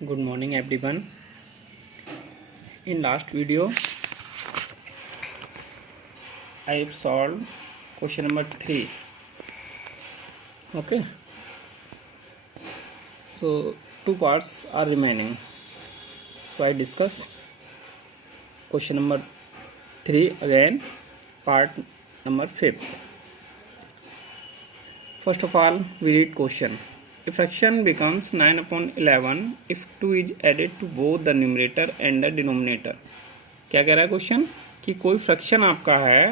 Good morning everyone. In last video I have solved question number 3. Okay, so two parts are remaining, so I discuss question number 3 again, part number 5. First of all, we read question. A fraction becomes 9/11 if 2 is added to both the numerator and the denominator. क्या कह रहा है question कि कोई fraction आपका है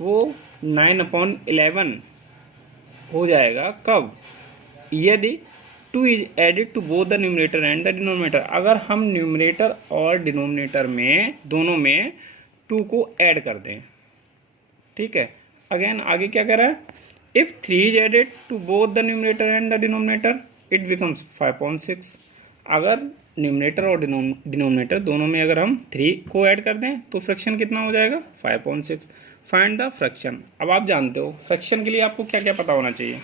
वो 9/11 हो जाएगा कब, यदि 2 is added to both the numerator and the denominator, अगर हम न्यूमरेटर और डिनोमिनेटर में दोनों में 2 को ऐड कर दें. ठीक है, अगेन आगे क्या कह रहा है, if 3 is added to both the numerator and the denominator it becomes 5.6. अगर न्यूमरेटर और डिनोमिनेटर दोनों में अगर हम 3 को ऐड कर दें तो फ्रैक्शन कितना हो जाएगा 5.6. Find the fraction. अब आप जानते हो फ्रैक्शन के लिए आपको क्या क्या पता होना चाहिए.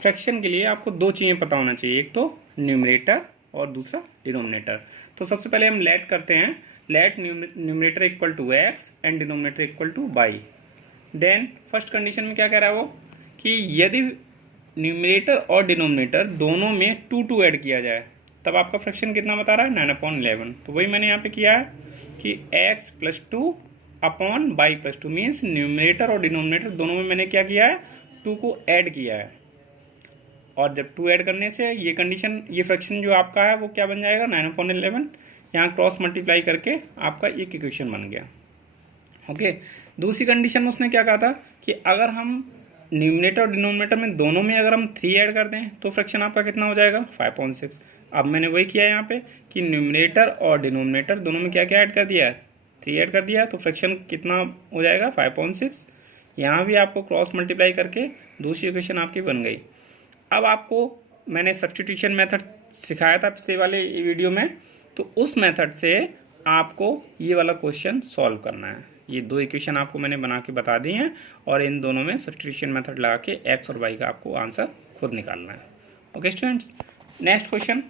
फ्रैक्शन के लिए आपको दो चीज़ें पता होना चाहिए, एक तो न्यूमरेटर और दूसरा डिनोमिनेटर. तो सबसे पहले हम लेट करते हैं, let numerator equal to x and denominator equal to y. Then first condition में क्या कह रहा है वो कि यदि न्यूमरेटर और डिनोमिनेटर दोनों में 2 ऐड किया जाए तब आपका फ्रैक्शन कितना बता रहा है 9/11. तो वही मैंने यहाँ पे किया है कि x + 2 upon y + 2 means numerator और डिनोमिनेटर दोनों में मैंने क्या किया है 2 को ऐड किया है. और जब 2 ऐड करने से ये कंडीशन, ये फ्रैक्शन जो आपका है वो क्या बन जाएगा 9/11. यहाँ क्रॉस मल्टीप्लाई करके आपका एक इक्वेशन बन गया. ओके, दूसरी कंडीशन में उसने क्या कहा था कि अगर हम न्यूमरेटर और डिनोमिनेटर में दोनों में अगर हम 3 ऐड कर दें तो फ्रैक्शन आपका कितना हो जाएगा 5.6. अब मैंने वही किया यहाँ पे कि न्यूमरेटर और डिनोमिनेटर दोनों में क्या क्या ऐड कर दिया है 3 ऐड कर दिया है, तो फ्रैक्शन कितना हो जाएगा 5.6. यहाँ भी आपको क्रॉस मल्टीप्लाई करके दूसरी इक्वेशन आपकी बन गई. अब आपको मैंने सब्स्टिट्यूशन मेथड सिखाया था पिछले वाले वीडियो में, तो उस मेथड से आपको ये वाला क्वेश्चन सॉल्व करना है. ये दो इक्वेशन आपको मैंने बना के बता दी हैं और इन दोनों में सब्स्टिट्यूशन मेथड लगा के एक्स और वाई का आपको आंसर खुद निकालना है. Okay students, next question.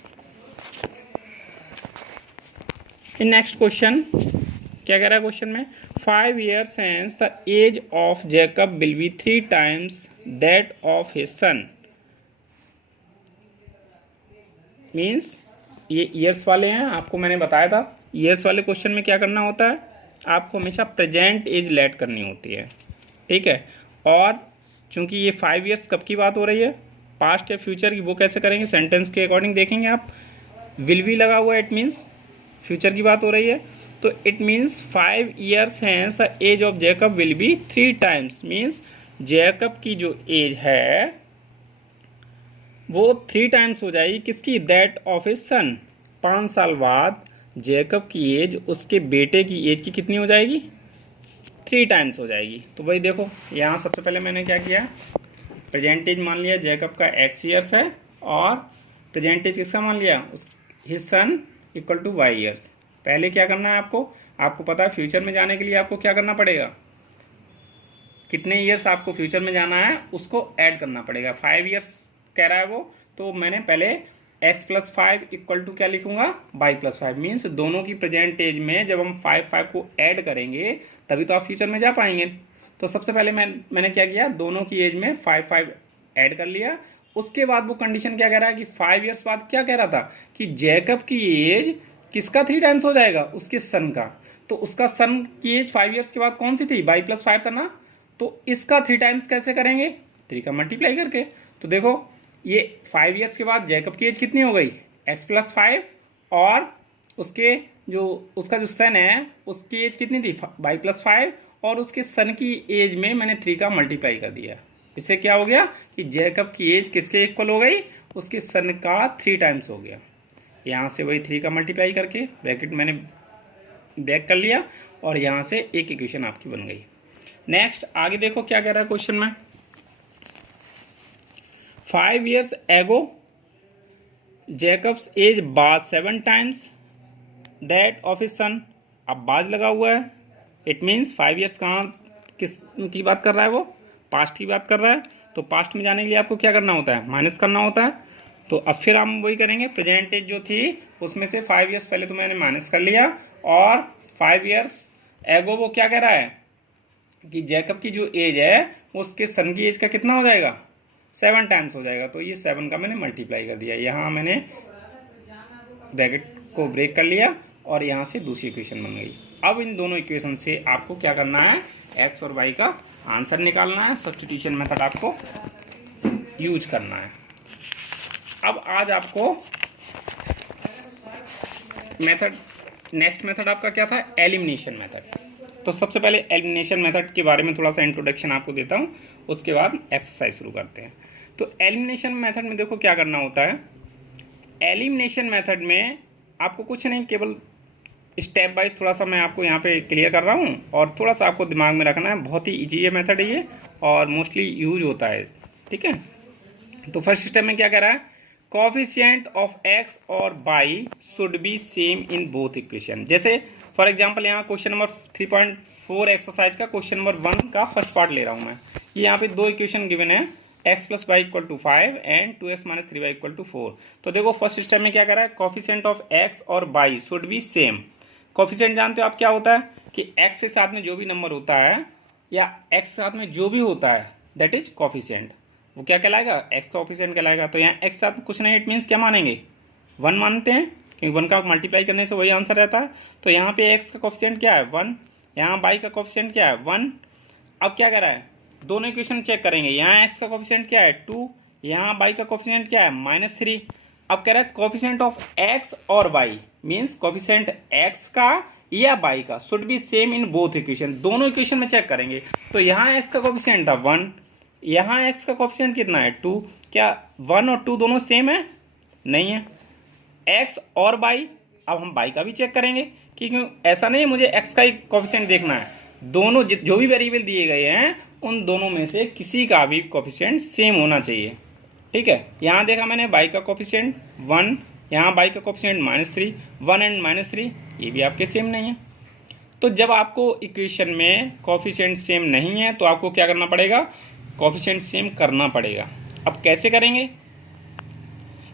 In next question क्या कह रहा है क्वेश्चन में, 5 years hence the age of Jacob will be 3 times that of his son. Means ये ईयर्स वाले हैं, आपको मैंने बताया था ईयर्स वाले क्वेश्चन में क्या करना होता है, आपको हमेशा प्रेजेंट एज लेट करनी होती है. ठीक है, और चूंकि ये 5 years कब की बात हो रही है, पास्ट या फ्यूचर की, वो कैसे करेंगे सेंटेंस के अकॉर्डिंग देखेंगे आप. विल भी लगा हुआ है, इट मीन्स फ्यूचर की बात हो रही है. तो it means 5 years hence the age of Jacob will be 3 times. Means Jacob की जो एज है वो 3 times हो जाएगी किसकी, दैट ऑफ हिज सन. 5 साल बाद जैकब की एज उसके बेटे की एज की कितनी हो जाएगी 3 times हो जाएगी. तो भाई देखो यहाँ सबसे पहले मैंने क्या किया, प्रेजेंट एज मान लिया जैकब का x years है और प्रेजेंट एज किसका मान लिया, उस his son equal to y years. पहले क्या करना है आपको पता है फ्यूचर में जाने के लिए आपको क्या करना पड़ेगा, कितने ईयर्स आपको फ्यूचर में जाना है उसको ऐड करना पड़ेगा. 5 years कह रहा है वो, तो मैंने पहले x + 5 इक्वल टू क्या लिखूंगा y + 5. मीन्स दोनों की प्रेजेंट एज में जब हम 5 को ऐड करेंगे तभी तो आप फ्यूचर में जा पाएंगे. तो सबसे पहले मैंने क्या किया, दोनों की एज में 5 ऐड कर लिया. उसके बाद वो कंडीशन क्या कह रहा है कि 5 years बाद क्या कह रहा था कि जैकब की एज किसका 3 times हो जाएगा, उसके सन का. तो उसका सन की एज 5 years के बाद कौन सी थी, y + 5 था ना. तो इसका 3 times कैसे करेंगे, 3 का मल्टीप्लाई करके. तो देखो ये 5 years के बाद जैकब की एज कितनी हो गई x + 5 और उसका जो सन है उसकी एज कितनी थी y + 5 और उसके सन की एज में मैंने 3 का मल्टीप्लाई कर दिया. इससे क्या हो गया कि जैकब की एज किसके इक्वल हो गई, उसके सन का 3 times हो गया. यहाँ से वही 3 का मल्टीप्लाई करके ब्रैकेट मैंने ब्रेक कर लिया और यहाँ से एक इक्वेशन आपकी बन गई. नेक्स्ट आगे देखो क्या कह रहा है क्वेश्चन में, 5 years ago जैकब्स एज बाज 7 times that of his son. अब बाज लगा हुआ है, इट मीन्स 5 years कहाँ किस की बात कर रहा है, वो पास्ट की बात कर रहा है. तो पास्ट में जाने के लिए आपको क्या करना होता है, माइनस करना होता है. तो अब फिर हम वही करेंगे, प्रेजेंट एज जो थी उसमें से 5 ईयर्स पहले तो मैंने माइनस कर लिया, और 5 ईयर्स एगो वो क्या कह रहा है कि जैकब की जो एज है उसके सन की एज का कितना हो जाएगा, 7 टाइम्स हो जाएगा। तो ये 7 का मैंने मल्टीप्लाई कर दिया, यहाँ मैंने ब्रैकेट को ब्रेक कर लिया और यहाँ से दूसरी इक्वेशन बन गई। अब इन दोनों इक्वेशन से आपको क्या करना है, एक्स और वाई का आंसर निकालना है, सब्स्टिट्यूशन मेथड आपको यूज करना है। अब आज आपको मेथड, नेक्स्ट मेथड आपका क्या था, एलिमिनेशन मेथड। तो सबसे पहले एलिमिनेशन मेथड के बारे में थोड़ा सा इंट्रोडक्शन आपको देता हूँ, उसके बाद एक्सरसाइज शुरू करते हैं। तो एलिमिनेशन मेथड में देखो क्या करना होता है। एलिमिनेशन मेथड में आपको कुछ नहीं, केवल स्टेप वाइज थोड़ा सा मैं आपको यहाँ पे क्लियर कर रहा हूँ, और थोड़ा सा आपको दिमाग में रखना है। बहुत ही ईजी है मेथड ये, और मोस्टली यूज होता है, ठीक है। तो फर्स्ट स्टेप में क्या कह रहा है, कोफिशिएंट ऑफ एक्स और why should be same in both equation. जैसे फॉर एग्जांपल यहाँ क्वेश्चन नंबर 3.4 एक्सरसाइज का क्वेश्चन नंबर 1 का फर्स्ट पार्ट ले रहा हूँ मैं। ये यहाँ पे दो इक्वेशन गिवन है, x + y = 5 and 2x - 3y = 4। तो देखो फर्स्ट स्टेप में क्या कर रहा है, कोफिशिएंट ऑफ x और y should be same. Coefficient जानते हो आप क्या होता है कि x के साथ में जो भी नंबर होता है या x के साथ में जो भी होता है दैट इज कोफिशिएंट, वो क्या कहलाएगा, x का कोफिशिएंट कहलाएगा। तो यहाँ x के साथ कुछ नहीं, इट मीन्स क्या मानेंगे, 1 मानते हैं, क्योंकि 1 का मल्टीप्लाई करने से वही आंसर रहता है। तो यहाँ पे x का कोफिशिएंट क्या है, 1, यहाँ y का कोफिशिएंट क्या है, 1। अब क्या कह रहा है, दोनों इक्वेशन चेक करेंगे, यहाँ x का कोफिशिएंट क्या है, 2, यहाँ y का कोफिशिएंट क्या है, -3। अब कह रहा है कोफिशिएंट ऑफ x और y मीन्स कोफिशिएंट x का या y का should be same in both equation, दोनों इक्वेशन में चेक करेंगे। तो यहाँ x का कोफिशिएंट था 1, यहाँ x का कोफिशिएंट कितना है 2, क्या 1 और 2 दोनों सेम है, नहीं है। x और y, अब हम y का भी चेक करेंगे, क्योंकि ऐसा नहीं है मुझे x का ही कोफिशिएंट देखना है, दोनों जो भी वेरिएबल दिए गए हैं उन दोनों में से किसी का भी कोफिशिएंट सेम होना चाहिए, ठीक है। यहाँ देखा मैंने y का कोफिशिएंट 1, यहाँ y का कोफिशिएंट -3, 1 एंड -3 ये भी आपके सेम नहीं है। तो जब आपको इक्वेशन में कोफिशिएंट सेम नहीं है तो आपको क्या करना पड़ेगा, कोफिशिएंट सेम करना पड़ेगा। अब कैसे करेंगे,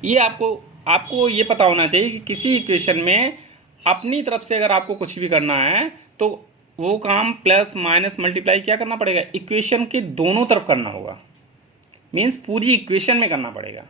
ये आपको ये पता होना चाहिए कि किसी इक्वेशन में अपनी तरफ से अगर आपको कुछ भी करना है तो वो काम प्लस माइनस मल्टीप्लाई क्या करना पड़ेगा, इक्वेशन के दोनों तरफ करना होगा, मीन्स पूरी इक्वेशन में करना पड़ेगा,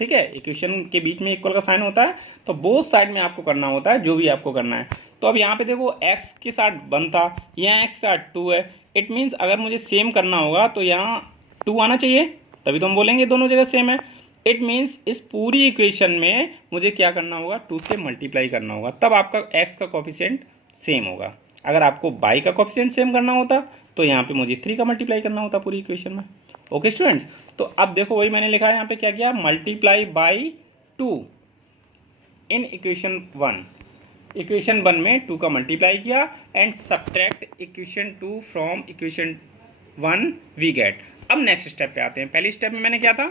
ठीक है। इक्वेशन के बीच में इक्वल का साइन होता है, तो बोथ साइड में आपको करना होता है जो भी आपको करना है। तो अब यहाँ पे देखो x के साथ 1 था, यहाँ x के साथ 2 है, इट मीन्स अगर मुझे सेम करना होगा तो यहाँ 2 आना चाहिए, तभी तो हम बोलेंगे दोनों जगह सेम है। इट मीन्स इस पूरी इक्वेशन में मुझे क्या करना होगा, 2 से मल्टीप्लाई करना होगा, तब आपका x का कोफिशिएंट सेम होगा। अगर आपको y का कोफिशिएंट सेम करना होता तो यहाँ पे मुझे 3 का मल्टीप्लाई करना होता पूरी इक्वेशन में। ओके स्टूडेंट्स, तो अब देखो वही मैंने लिखा है यहाँ पे, क्या किया, multiply by 2 in equation 1। Equation 1 में 2 का मल्टीप्लाई किया and subtract equation 2 from equation 1 we get. अब नेक्स्ट स्टेप पे आते हैं। पहली स्टेप में मैंने क्या था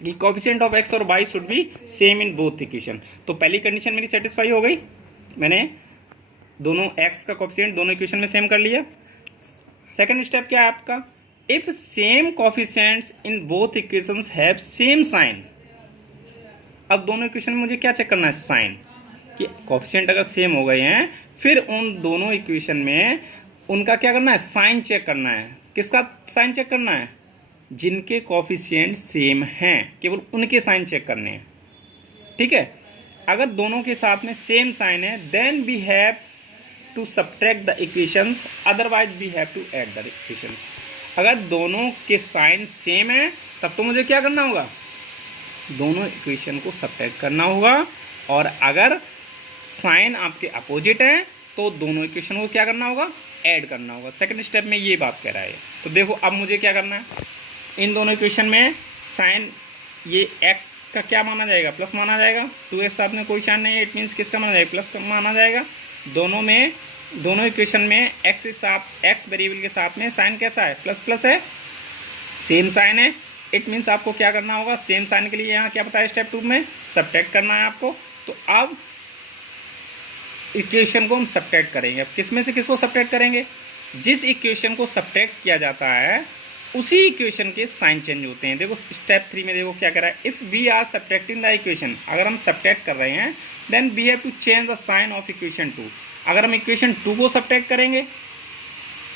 कि कोफिशिएंट ऑफ x और y should be same in both equation. तो पहली कंडीशन मेरी सेटिस्फाई हो गई, मैंने दोनों x का कोफिशिएंट दोनों इक्वेशन में सेम कर लिया। सेकंड स्टेप क्या है आपका, if same coefficients in both equations have same sign. अब दोनों इक्वेशन में मुझे क्या चेक करना है, साइन, कि कोफिशिएंट अगर सेम हो गए हैं फिर उन दोनों इक्वेशन में उनका क्या करना है, साइन चेक करना है। किसका साइन चेक करना है, जिनके कोफिशिएंट सेम हैं केवल उनके साइन चेक करने हैं, ठीक है। अगर दोनों के साथ में सेम साइन है then we have to subtract the equations, otherwise we have to add the equations. अगर दोनों के साइन सेम है तब तो मुझे क्या करना होगा, दोनों इक्वेशन को सब्ट्रैक्ट करना होगा, और अगर साइन आपके अपोजिट है तो दोनों इक्वेशन को क्या करना होगा, ऐड करना होगा। सेकंड स्टेप में ये बात कह रहा है। तो देखो अब मुझे क्या करना है, इन दोनों इक्वेशन में साइन ये x का क्या माना जाएगा, प्लस माना जाएगा, 2 के साथ में कोई साइन नहीं है, इट मीन्स किसका माना जाएगा, प्लस माना जाएगा। दोनों इक्वेशन में x के साथ, x वेरिएबल के साथ में साइन कैसा है, प्लस प्लस है, सेम साइन है, इट मीन्स आपको क्या करना होगा, सेम साइन के लिए यहाँ क्या बताया स्टेप 2 में, सब्ट्रैक्ट करना है आपको। तो अब इक्वेशन को हम सब्ट्रैक्ट करेंगे। अब किस में से किसको सब्ट्रैक्ट करेंगे, जिस इक्वेशन को सब्ट्रैक्ट किया जाता है उसी इक्वेशन के साइन चेंज होते हैं। देखो स्टेप 3 में देखो क्या कर रहा है, if we are subtracting the equation, अगर हम सब्ट्रैक्ट कर रहे हैं then we have to change the sign of equation 2। अगर हम इक्वेशन 2 को सब्ट्रैक्ट करेंगे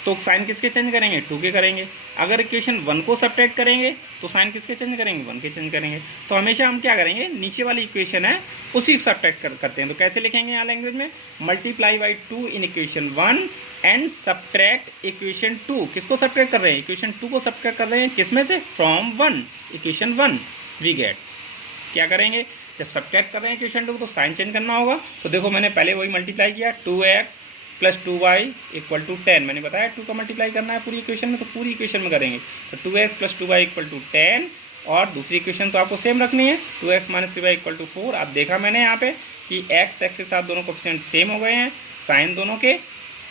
तो साइन किसके चेंज करेंगे, 2 के करेंगे। अगर इक्वेशन 1 को सब्ट्रैक्ट करेंगे तो साइन किसके चेंज करेंगे, 1 के चेंज करेंगे। तो हमेशा हम क्या करेंगे, नीचे वाली इक्वेशन है उसी सब्ट्रैक्ट करते हैं। तो कैसे लिखेंगे यहाँ लैंग्वेज में, multiply by 2 in equation 1 and subtract equation 2। किसको सब्ट्रैक्ट कर रहे हैं, इक्वेशन 2 को सब्ट्रैक्ट कर रहे हैं, किस में से, फ्रॉम 1, इक्वेशन 1 वी गेट। क्या करेंगे, जब सब्ट्रैक्ट कर रहे हैं इक्वेशन 2 तो साइन चेंज करना होगा। तो देखो मैंने पहले वही मल्टीप्लाई किया, 2x plus 2y equal to 10। मैंने बताया 2 का मल्टीप्लाई करना है पूरी इक्वेशन में, तो पूरी इक्वेशन में करेंगे। तो 2x plus 2y equal to 10, और दूसरी इक्वेशन तो आपको सेम रखनी है, 2x minus 3y equal to 4। अब देखा मैंने यहाँ पे कि x के साथ दोनों कोएफिशिएंट सेम हो गए हैं, साइन दोनों के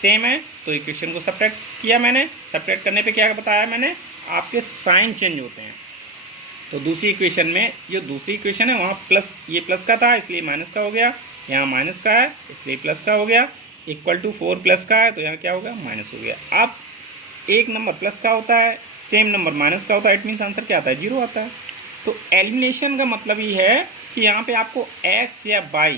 सेम है, तो इक्वेशन को सब्ट्रैक्ट किया मैंने। सब्ट्रैक्ट करने पे क्या बताया मैंने, आपके साइन चेंज होते हैं। तो दूसरी इक्वेशन में, जो दूसरी इक्वेशन है वहाँ प्लस, ये प्लस का था इसलिए माइनस का हो गया, यहाँ माइनस का है इसलिए प्लस का हो गया, इक्वल टू 4 प्लस का है तो यहाँ क्या हो गया, माइनस हो गया। अब एक नंबर प्लस का होता है, सेम नंबर माइनस का होता है, इट मीन्स आंसर क्या आता है, 0 आता है। तो एलिमिनेशन का मतलब ये है कि यहाँ पे आपको x या y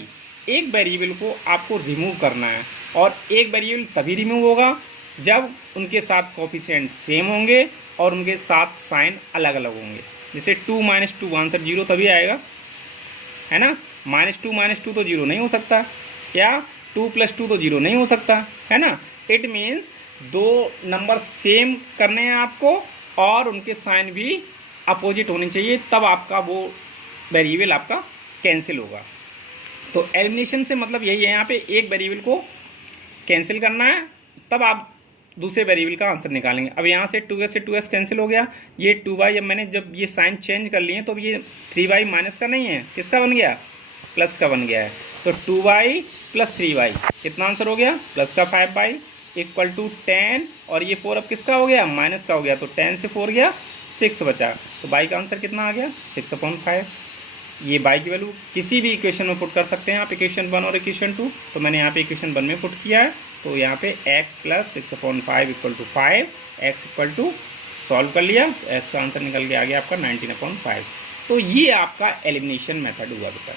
एक वेरिएबल को आपको रिमूव करना है, और एक वेरिएबल तभी रिमूव होगा जब उनके साथ कोएफिशिएंट सेम होंगे और उनके साथ साइन अलग अलग होंगे। जैसे 2 माइनस 2 आंसर 0 तभी आएगा, है ना। -2 तो 0 नहीं हो सकता, या 2 प्लस 2 तो 0 नहीं हो सकता, है ना। इट मीन्स दो नंबर सेम करने हैं आपको और उनके साइन भी अपोजिट होने चाहिए, तब आपका वो वेरिएबल आपका कैंसिल होगा। तो एलिमिनेशन से मतलब यही है, यहाँ पे एक वेरिएबल को कैंसिल करना है, तब आप दूसरे वेरिएबल का आंसर निकालेंगे। अब यहाँ से 2x से 2x कैंसिल हो गया, ये 2y, अब मैंने जब ये साइन चेंज कर लिए तो अब ये 3y माइनस का नहीं है, किसका बन गया, प्लस का बन गया है। तो 2y प्लस 3y कितना आंसर हो गया, प्लस का 5y इक्वल टू 10, और ये 4 अब किसका हो गया, माइनस का हो गया। तो 10 से 4 गया, 6 बचा। तो y का आंसर कितना आ गया, 6/5। ये y की वैल्यू किसी भी इक्वेशन में पुट कर सकते हैं आप, इक्वेशन 1 और इक्वेशन 2। तो मैंने यहाँ पे इक्वेशन 1 में पुट किया है, तो यहाँ पे x plus 6/5 equal to 5, x equal to solve कर लिया, x का आंसर निकल के आ गया आपका 19/5। तो ये आपका एलिमिनेशन मेथड हुआ बेटा,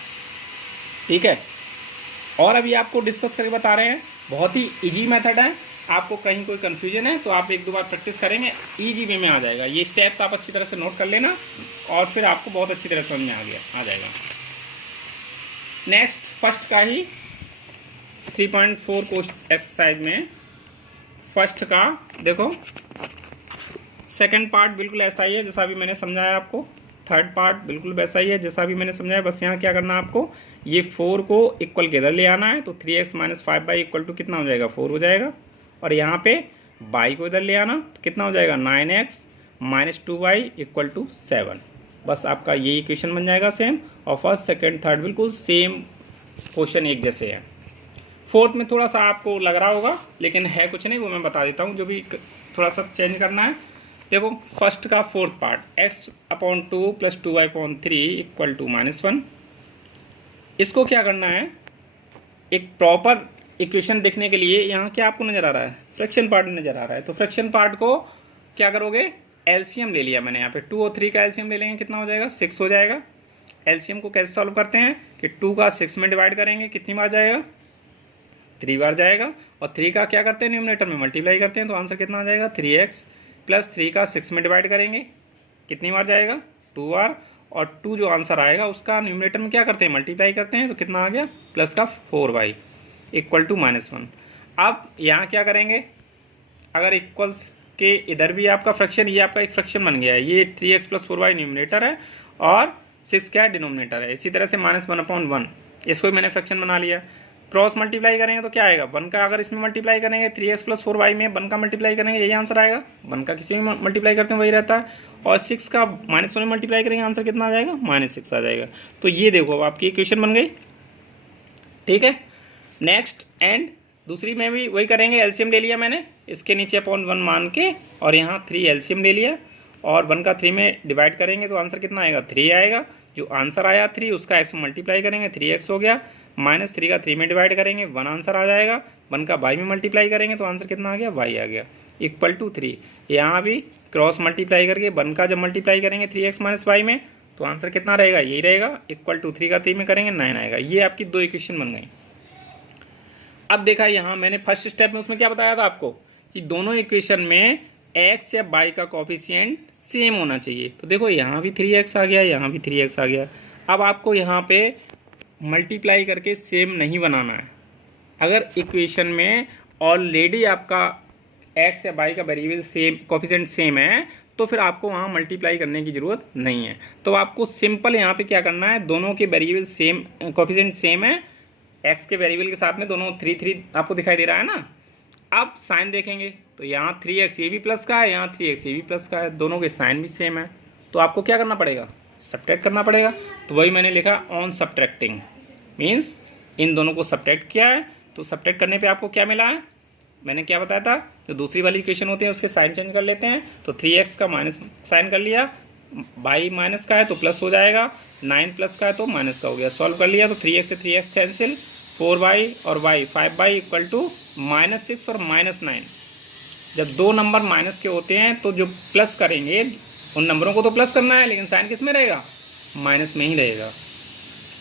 ठीक है। और अभी आपको डिस्कस करके बता रहे हैं, बहुत ही इजी मेथड है। आपको कहीं कोई कन्फ्यूजन है तो आप 1-2 बार प्रैक्टिस करेंगे, इजी वे में आ जाएगा। ये स्टेप्स आप अच्छी तरह से नोट कर लेना और फिर आपको बहुत अच्छी तरह समझ में आ जाएगा। नेक्स्ट फर्स्ट का ही 3.4 क्वेश्चन एक्सरसाइज में फर्स्ट का देखो, सेकंड पार्ट बिल्कुल ऐसा ही है जैसा अभी मैंने समझाया आपको, थर्ड पार्ट बिल्कुल वैसा ही है जैसा अभी मैंने समझाया। बस यहाँ क्या करना है आपको, ये 4 को इक्वल के इधर ले आना है, तो 3x minus 5y equal to कितना हो जाएगा, 4 हो जाएगा। और यहाँ पे y को इधर ले आना तो कितना हो जाएगा, 9x minus 2y equal to 7। बस आपका ये इक्वेशन बन जाएगा सेम, और फर्स्ट सेकंड थर्ड बिल्कुल सेम क्वेश्चन एक जैसे हैं। फोर्थ में थोड़ा सा आपको लग रहा होगा, लेकिन है कुछ नहीं, वो मैं बता देता हूँ, जो भी थोड़ा सा चेंज करना है। देखो फर्स्ट का fourth part, x/2 plus 2y/3 equal to -1। इसको क्या करना है, एक प्रॉपर इक्वेशन देखने के लिए यहाँ क्या आपको नज़र आ रहा है, फ्रैक्शन पार्ट नज़र आ रहा है। तो फ्रैक्शन पार्ट को क्या करोगे, एलसीएम ले लिया मैंने यहाँ पे, 2 और 3 का एलसीएम ले लेंगे, कितना हो जाएगा, 6 हो जाएगा। एलसीएम को कैसे सॉल्व करते हैं कि 2 का 6 में डिवाइड करेंगे, कितनी बार जाएगा, 3 बार जाएगा। और 3 का क्या करते हैं, न्यूमरेटर में मल्टीप्लाई करते हैं, तो आंसर कितना आ जाएगा, 3x प्लस 3 का 6 में डिवाइड करेंगे, कितनी बार जाएगा, 2 बार। और 2 जो आंसर आएगा उसका न्यूमरेटर में क्या करते हैं, मल्टीप्लाई करते हैं, तो कितना आ गया, प्लस का 4y इक्वल टू -1। अब यहाँ क्या करेंगे, अगर इक्वल्स के इधर भी आपका फ्रैक्शन, ये आपका एक फ्रैक्शन बन गया है, ये 3x प्लस 4y न्यूमरेटर है और 6 क्या है, डिनोमिनेटर है। इसी तरह से -1/1 इसको भी मैंने फ्रैक्शन बना लिया। क्रॉस मल्टीप्लाई करेंगे तो क्या आएगा, 1 का अगर इसमें मल्टीप्लाई करेंगे 3x प्लस 4y में 1 का मल्टीप्लाई करेंगे, यही आंसर आएगा। 1 का किसी में मल्टीप्लाई करते हैं वही रहता है। और 6 का -1 में मल्टीप्लाई करेंगे, आंसर कितना आ जाएगा, -6 आ जाएगा। तो ये देखो अब आपकी इक्वेशन बन गई, ठीक है। नेक्स्ट एंड दूसरी में भी वही करेंगे, एलसीएम ले लिया मैंने, इसके नीचे अपॉन 1 मान के, और यहाँ 3 एलसीएम ले लिया, और 1 का 3 में डिवाइड करेंगे तो आंसर कितना आएगा, 3 आएगा। जो आंसर आया 3 उसका x में मल्टीप्लाई करेंगे, 3x हो गया, -3 का 3 में डिवाइड करेंगे, 1 आंसर आ जाएगा। 1 का y में मल्टीप्लाई करेंगे तो आंसर कितना आ गया, y आ गया, इक्वल टू 3। यहाँ भी क्रॉस मल्टीप्लाई करके 1 का जब मल्टीप्लाई करेंगे 3x माइनस y में तो आंसर कितना रहेगा, यही रहेगा, इक्वल टू 3 का 3 में करेंगे 9 आएगा। ये आपकी 2 इक्वेशन बन गई। अब देखा यहाँ मैंने फर्स्ट स्टेप में उसमें क्या बताया था आपको कि दोनों इक्वेशन में x या y का कोफिशिएंट सेम होना चाहिए। तो देखो यहाँ भी 3x आ गया, यहाँ भी 3x आ गया। अब आपको यहाँ पे मल्टीप्लाई करके सेम नहीं बनाना है। अगर इक्वेशन में ऑलरेडी आपका x या y का वेरिएबल सेम कोफिशिएंट सेम है तो फिर आपको वहाँ मल्टीप्लाई करने की ज़रूरत नहीं है। तो आपको सिंपल यहाँ पे क्या करना है, दोनों के वेरिएबल सेम कोफिशिएंट सेम है, x के वेरिएबल के साथ में दोनों 3 आपको दिखाई दे रहा है ना। अब साइन देखेंगे तो यहाँ 3x ये भी प्लस का है, यहाँ 3x ये भी प्लस का है, दोनों के साइन भी सेम है। तो आपको क्या करना पड़ेगा, सब्ट्रैक्ट करना पड़ेगा। तो वही मैंने लिखा ऑन सब्ट्रैक्टिंग, मीन्स इन दोनों को सब्ट्रैक्ट किया है। तो सब्ट्रैक्ट करने पे आपको क्या मिला है, मैंने क्या बताया था, जो दूसरी वाली इक्वेशन होती है उसके साइन चेंज कर लेते हैं। तो 3x का माइनस साइन कर लिया, y माइनस का है तो प्लस हो जाएगा, 9 प्लस का है तो माइनस का हो गया। सॉल्व कर लिया तो 3x से 3x कैंसिल, 4y और y 5y इक्वल टू -6 और -9। जब दो नंबर माइनस के होते हैं तो जो प्लस करेंगे उन नंबरों को तो प्लस करना है, लेकिन साइन किस में रहेगा, माइनस में ही रहेगा।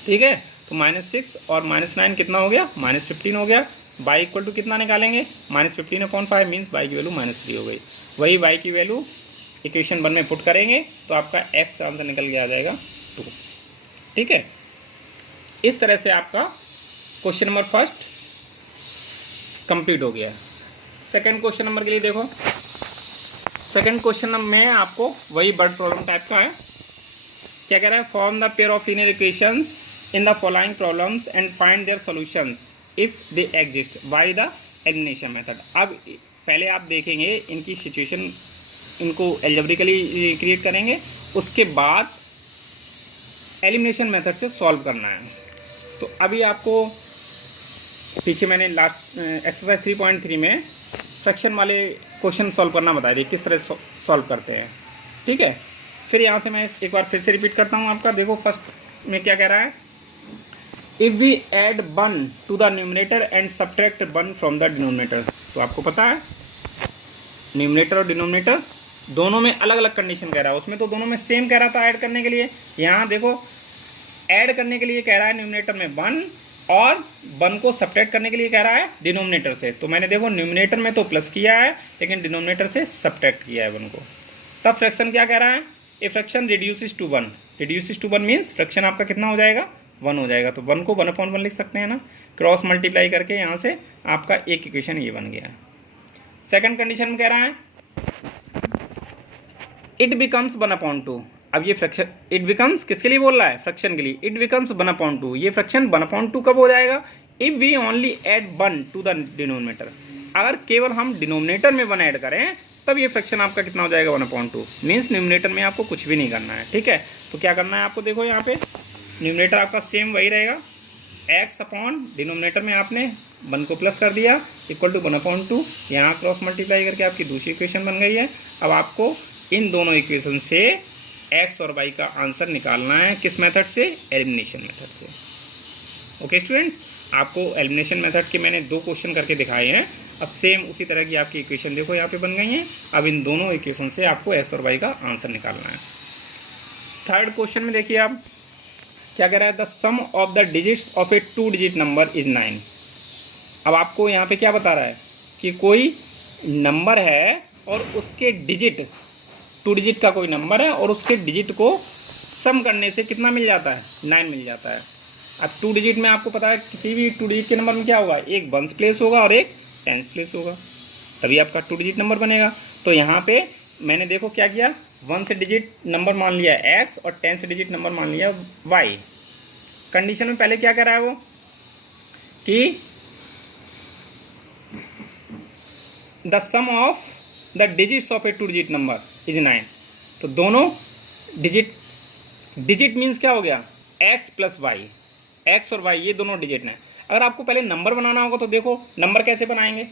ठीक है, तो -6 और -9 कितना हो गया, -15 हो गया। y इक्वल टू कितना निकालेंगे, -15/5 मीन्स y की वैल्यू -3 हो गई। वही y की वैल्यू इक्वेशन 1 में पुट करेंगे तो आपका x का आंसर निकल के आ जाएगा 2। ठीक है, इस तरह से आपका क्वेश्चन नंबर फर्स्ट कंप्लीट हो गया। सेकंड क्वेश्चन नंबर के लिए देखो, सेकंड क्वेश्चन में आपको वही वर्ड प्रॉब्लम टाइप का है। क्या कह रहा है, form the pair of linear equations in the following problems and find their solutions if they exist by the elimination method. अब पहले आप देखेंगे इनकी सिचुएशन, इनको एल्जेब्रिकली क्रिएट करेंगे, उसके बाद एलिमिनेशन मेथड से सॉल्व करना है। तो अभी आपको पीछे मैंने लास्ट एक्सरसाइज 3.3 में फ्रैक्शन वाले क्वेश्चन सॉल्व करना बताया था, किस तरह सॉल्व करते हैं। ठीक है, फिर यहाँ से मैं एक बार फिर से रिपीट करता हूँ आपका। देखो फर्स्ट में क्या कह रहा है, if we add 1 to the numerator and subtract 1 from the denominator. तो आपको पता है न्यूमरेटर और डिनोमिनेटर दोनों में अलग अलग कंडीशन कह रहा है, उसमें तो दोनों में सेम कह रहा था ऐड करने के लिए। यहाँ देखो ऐड करने के लिए कह रहा है न्यूमरेटर में 1 और 1 को सब्ट्रैक्ट करने के लिए कह रहा है डिनोमिनेटर से। तो मैंने देखो न्यूमरेटर में तो प्लस किया है लेकिन डिनोमिनेटर से सब्ट्रैक्ट किया है 1 को। तब फ्रैक्शन क्या कह रहा है, a fraction reduces to 1। Reduces to 1 means fraction आपका कितना हो जाएगा, 1 हो जाएगा। तो 1 को 1/1 लिख सकते हैं ना, क्रॉस मल्टीप्लाई करके यहाँ से आपका एक इक्वेशन ये बन गया। सेकंड कंडीशन में कह रहा है इट बिकम्स 1/2। अब ये फ्रैक्शन इट बिकम्स किसके लिए बोल रहा है, फ्रैक्शन के लिए। इट बिकम्स 1/2, ये फ्रैक्शन 1/2 कब हो जाएगा, if we only add 1 to the denominator. अगर केवल हम डिनोमिनेटर में 1 ऐड करें तब ये फ्रैक्शन आपका कितना हो जाएगा, 1/2। मीन्स न्यूमरेटर में आपको कुछ भी नहीं करना है। ठीक है, तो क्या करना है आपको, देखो यहाँ पे न्यूमरेटर आपका सेम वही रहेगा, x अपॉन डिनोमिनेटर में आपने 1 को प्लस कर दिया इक्वल टू 1/2। यहाँ क्रॉस मल्टीप्लाई करके आपकी दूसरी इक्वेशन बन गई है। अब आपको इन दोनों इक्वेशन से x और y का आंसर निकालना है, किस मेथड से, एलिमिनेशन मेथड से। ओके स्टूडेंट्स, आपको एलिमिनेशन मेथड के मैंने 2 क्वेश्चन करके दिखाए हैं। अब सेम उसी तरह की आपकी इक्वेशन देखो यहाँ पे बन गई हैं। अब इन दोनों इक्वेशन से आपको x और y का आंसर निकालना है। थर्ड क्वेश्चन में देखिए आप क्या कह रहा है, the sum of the digits of a 2 digit number is 9। अब आपको यहाँ पे क्या बता रहा है कि कोई नंबर है और उसके डिजिट 2 डिजिट का कोई नंबर है और उसके डिजिट को सम करने से कितना मिल जाता है, 9 मिल जाता है। अब 2 डिजिट में आपको पता है किसी भी 2 डिजिट के नंबर में क्या होगा, एक 1s प्लेस होगा और एक 10s प्लेस होगा, तभी आपका 2 डिजिट नंबर बनेगा। तो यहाँ पे मैंने देखो क्या किया, 1 से डिजिट नंबर मान लिया x और 10 से डिजिट नंबर मान लिया y। कंडीशन में पहले क्या कर रहा है वो कि the sum of the digits of a 2 digit number is 9। तो दोनों डिजिट मीन्स क्या हो गया, x प्लस y, x और y ये दोनों डिजिट हैं। अगर आपको पहले नंबर बनाना होगा तो देखो नंबर कैसे बनाएंगे,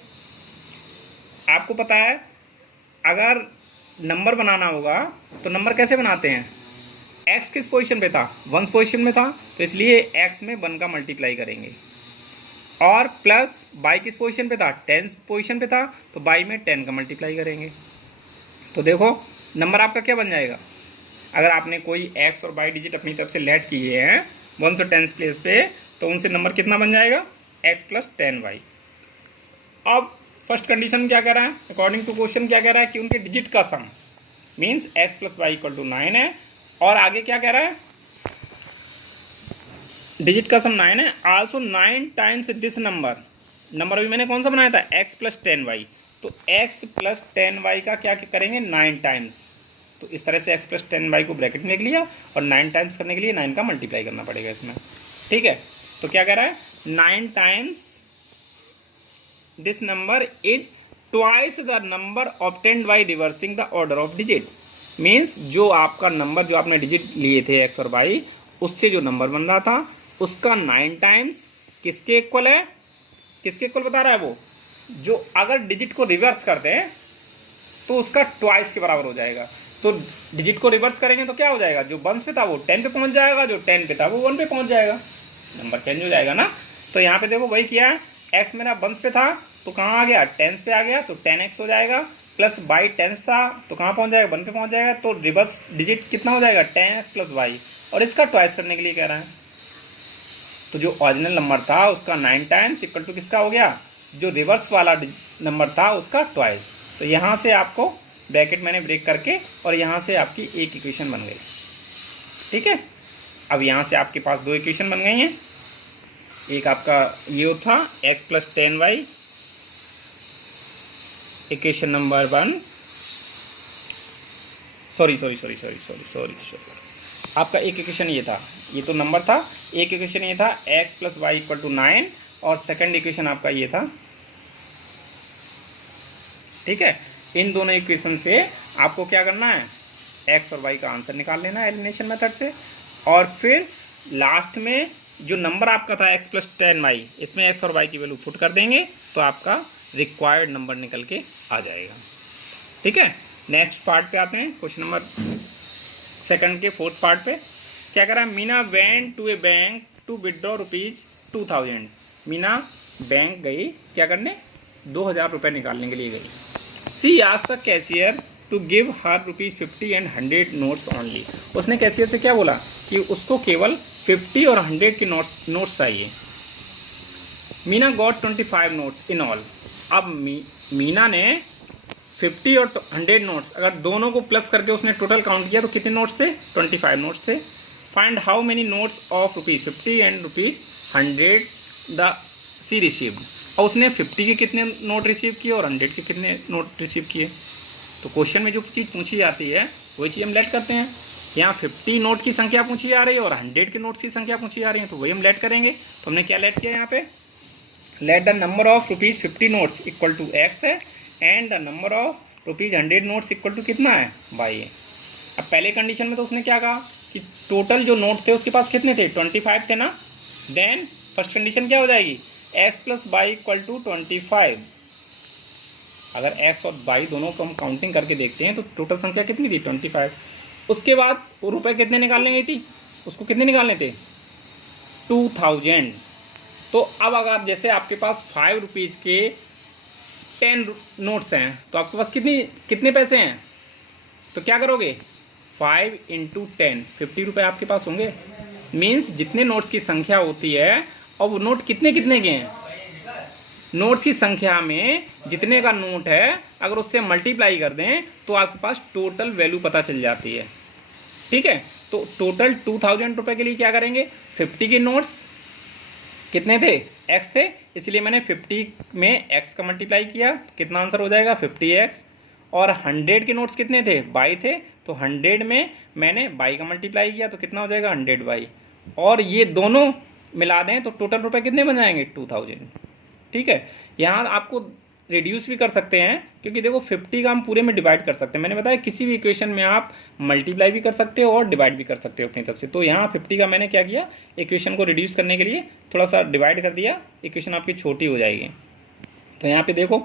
आपको पता है अगर नंबर बनाना होगा तो नंबर कैसे बनाते हैं, x किस पोजीशन पे था, 1s पोजीशन में था, तो इसलिए x में 1 का मल्टीप्लाई करेंगे, और प्लस y किस पोजीशन पे था, 10s पोजीशन पे था, तो y में 10 का मल्टीप्लाई करेंगे। तो देखो नंबर आपका क्या बन जाएगा, अगर आपने कोई एक्स और वाई डिजिट अपनी तरफ से लेट किए हैं 1 से 10 प्लेस पे, तो उनसे नंबर कितना बन जाएगा, एक्स प्लस 10y। अब फर्स्ट कंडीशन क्या कह रहा है, अकॉर्डिंग टू क्वेश्चन क्या कह रहा है कि उनके डिजिट का sum means X plus Y equal to 9 है, और आगे क्या कह रहा है, डिजिट का सम 9 है, also 9 times this number. Number भी मैंने कौन सा बनाया था, एक्स प्लस 10y, तो x प्लस 10y का क्या करेंगे, 9 टाइम्स। तो इस तरह से x प्लस 10y को ब्रैकेट में लिख लिया, और 9 टाइम्स करने के लिए 9 का मल्टीप्लाई करना पड़ेगा इसमें, ठीक है। तो क्या कह रहा है, 9 times this number is twice the number obtained by reversing the order of digit. Means जो आपका नंबर, जो आपने डिजिट लिए थे x और y, उससे जो नंबर बन रहा था उसका 9 टाइम्स किसके इक्वल है, किसके इक्वल बता रहा है वो, जो अगर डिजिट को रिवर्स करते हैं तो उसका ट्वाइस के बराबर हो जाएगा। तो डिजिट को रिवर्स करेंगे तो क्या हो जाएगा, जो 1 पे था वो 10 पे पहुंच जाएगा, जो 10 पे था वो 1 पे पहुंच जाएगा, नंबर चेंज हो जाएगा ना। तो यहाँ पे देखो वही किया है, एक्स मेरा 1 पे था तो कहाँ आ गया, 10 पे आ गया, तो 10x हो जाएगा, प्लस y 10 था तो कहाँ पहुँच जाएगा, 1 पे पहुँच जाएगा। तो रिवर्स डिजिट कितना हो जाएगा, 10x प्लस y, और इसका ट्वाइस करने के लिए कह रहा है। तो जो ओरिजिनल नंबर था उसका 9 टाइम्स इक्वल टू किसका हो गया, जो रिवर्स वाला नंबर था उसका ट्वाइस। तो यहाँ से आपको ब्रैकेट मैंने ब्रेक करके, और यहाँ से आपकी एक इक्वेशन बन गई, ठीक है। अब यहाँ से आपके पास 2 इक्वेशन बन गई हैं, एक आपका ये था x plus 10y, equation number 1, sorry आपका एक इक्वेशन ये था, ये तो नंबर था, एक इक्वेशन ये था x plus Y equal to 9, और सेकंड इक्वेशन आपका ये था, ठीक है। इन दोनों इक्वेशन से आपको क्या करना है, x और y का आंसर निकाल लेना है एलिमिनेशन मेथड से, और फिर लास्ट में जो नंबर आपका था x प्लस 10y, इसमें x और y की वैल्यू पुट कर देंगे तो आपका रिक्वायर्ड नंबर निकल के आ जाएगा, ठीक है। नेक्स्ट पार्ट पे आते हैं, क्वेश्चन नंबर सेकंड के 4th पार्ट पे। क्या कर रहा है, Meena went to a bank to withdraw ₹2000। Meena bank गई क्या करने, 2000 रुपये निकालने के लिए गई। She asked the cashier to give her ₹50 and 100 notes only. उसने कैशियर से क्या बोला कि उसको केवल 50 और 100 के नोट्स चाहिए। Meena got 25 notes in all. अब मीना ने 50 और 100 नोट्स, अगर दोनों को प्लस करके उसने टोटल काउंट किया तो कितने नोट्स थे, 25 नोट्स थे। Find how many notes of ₹50 and ₹100 the she received. और उसने 50 के कितने नोट रिसीव किए और 100 के कितने नोट रिसीव किए। तो क्वेश्चन में जो चीज़ पूछी जाती है वही चीज़ हम लेट करते हैं। यहाँ 50 नोट की संख्या पूछी जा रही है और 100 के नोट्स की संख्या पूछी जा रही है, तो वही हम लेट करेंगे। तो हमने क्या लेट किया यहाँ पे, let the number of ₹50 notes equal to x है, and the number of ₹100 notes equal to कितना है, y है। अब पहले कंडीशन में तो उसने क्या कहा कि टोटल जो नोट थे उसके पास कितने थे, 25 थे ना। देन फर्स्ट कंडीशन क्या हो जाएगी, x plus Y equal to 25। अगर x और y दोनों को हम काउंटिंग करके देखते हैं तो टोटल संख्या कितनी थी, 25। उसके बाद वो रुपये कितने निकालने गई थी, उसको कितने निकालने थे, 2000। तो अब अगर जैसे आपके पास ₹5 के 10 नोट्स हैं तो आपके पास कितने पैसे हैं, तो क्या करोगे, 5 × 10, 50 रुपये आपके पास होंगे। मीन्स जितने नोट्स की संख्या होती है और वो नोट कितने के हैं, नोट्स की संख्या में जितने का नोट है अगर उससे मल्टीप्लाई कर दें तो आपके पास टोटल वैल्यू पता चल जाती है, ठीक है। तो टोटल 2000 रुपये के लिए क्या करेंगे, 50 के नोट्स कितने थे, x थे, इसलिए मैंने 50 में x का मल्टीप्लाई किया, कितना आंसर हो जाएगा 50x। और 100 के नोट्स कितने थे, y थे, तो 100 में मैंने y का मल्टीप्लाई किया तो कितना हो जाएगा 100y। और ये दोनों मिला दें तो टोटल रुपए कितने बन जाएंगे, 2000, ठीक है। यहाँ आपको रिड्यूस भी कर सकते हैं क्योंकि देखो 50 का हम पूरे में डिवाइड कर सकते हैं। मैंने बताया किसी भी इक्वेशन में आप मल्टीप्लाई भी कर सकते हो और डिवाइड भी कर सकते हो अपनी तरफ से। तो यहाँ 50 का मैंने क्या किया, इक्वेशन को रिड्यूस करने के लिए थोड़ा सा डिवाइड कर दिया, इक्वेशन आपकी छोटी हो जाएगी। तो यहाँ पे देखो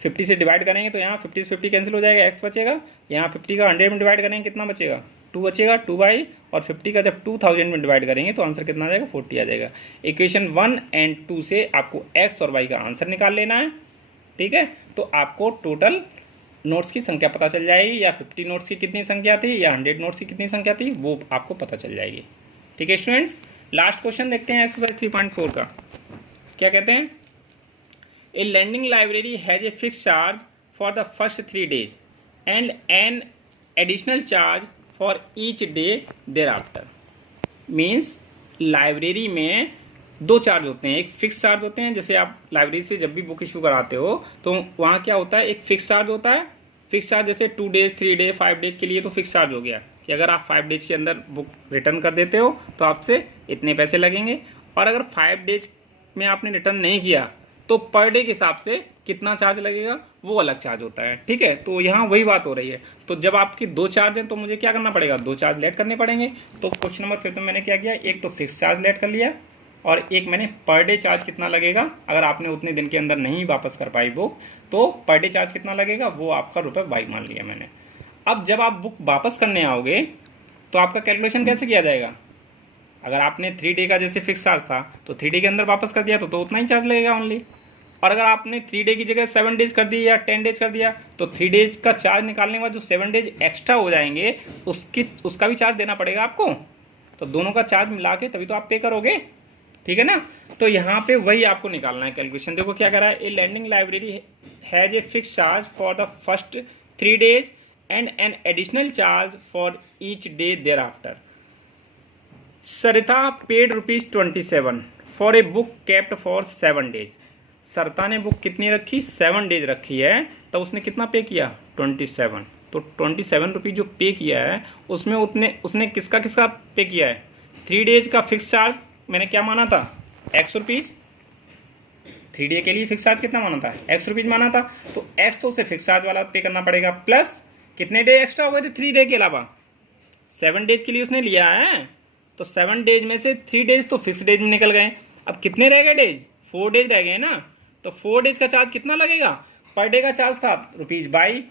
50 से डिवाइड करेंगे तो यहाँ 50 से 50 कैंसिल हो जाएगा, x बचेगा। यहाँ 50 का 100 में डिवाइड करेंगे कितना बचेगा, 2 बचेगा, 2y। और 50 का जब 2000 में डिवाइड करेंगे तो आंसर कितना आ जाएगा, 40 आ जाएगा। इक्वेशन 1 और 2 से आपको x और y का आंसर निकाल लेना है, ठीक है। तो आपको टोटल नोट्स की संख्या पता चल जाएगी, या 50 नोट्स की कितनी संख्या थी, या 100 नोट्स की कितनी संख्या थी, वो आपको पता चल जाएगी। ठीक है स्टूडेंट्स, लास्ट क्वेश्चन देखते हैं एक्सरसाइज 3.4 का। क्या कहते हैं, a lending library has a fix charge for the first 3 days and an additional charge for each day thereafter. Means library में 2 चार्ज होते हैं, एक फिक्स चार्ज होते हैं, जैसे आप लाइब्रेरी से जब भी बुक इशू कराते हो तो वहाँ क्या होता है, एक फिक्स चार्ज होता है। फिक्स चार्ज जैसे 2 days 3 day 5 days के लिए तो फिक्स चार्ज हो गया कि अगर आप 5 days के अंदर बुक रिटर्न कर देते हो तो आपसे इतने पैसे लगेंगे, और अगर 5 days में आपने रिटर्न नहीं किया तो पर डे के हिसाब से कितना चार्ज लगेगा वो अलग चार्ज होता है। ठीक है, तो यहाँ वही बात हो रही है। तो जब आपकी 2 चार्ज हैं तो मुझे क्या करना पड़ेगा, 2 चार्ज लेट करने पड़ेंगे। तो क्वेश्चन नंबर फिर तो मैंने क्या किया, एक तो फिक्स चार्ज लेट कर लिया और एक मैंने पर डे चार्ज कितना लगेगा, अगर आपने उतने दिन के अंदर नहीं वापस कर पाई बुक तो पर डे चार्ज कितना लगेगा वो आपका ₹22 मान लिया मैंने। अब जब आप बुक वापस करने आओगे तो आपका कैलकुलेशन कैसे किया जाएगा, अगर आपने 3 day का जैसे फिक्स चार्ज था तो 3 day के अंदर वापस कर दिया तो उतना ही चार्ज लगेगा ओनली, और अगर आपने 3 day की जगह 7 days कर दी या 10 days कर दिया तो 3 days का चार्ज निकालने के बाद जो 7 days एक्स्ट्रा हो जाएंगे उसका भी चार्ज देना पड़ेगा आपको। तो दोनों का चार्ज मिला के तभी तो आप पे करोगे। ठीक है ना, तो यहाँ पे वही आपको निकालना है कैलकुलेशन। देखो क्या कर रहा है, a lending library has a fix charge for the first 3 days and an additional charge for each day thereafter. Sarita paid ₹27 for a book kept for 7 days। Sarita ने बुक कितनी रखी, 7 days रखी है, तो उसने कितना पे किया, 27। तो 27 रुपीज़ जो पे किया है उसमें उसने किसका किसका पे किया है, 3 days का फिक्स चार्ज मैंने क्या माना था, ₹X। 3 day के लिए फिक्स चार्ज कितना माना था, ₹X माना था, तो X तो उसे फिक्स चार्ज वाला पे करना पड़ेगा, प्लस कितने डे एक्स्ट्रा हो गए थे 3 day के अलावा, 7 days के लिए उसने लिया है, तो 7 days में से 3 days तो फिक्स डेज में निकल गए। अब कितने रह गए डेज, 4 days रह गए ना, तो 4 days का चार्ज कितना लगेगा, पर डे का चार्ज था ₹22,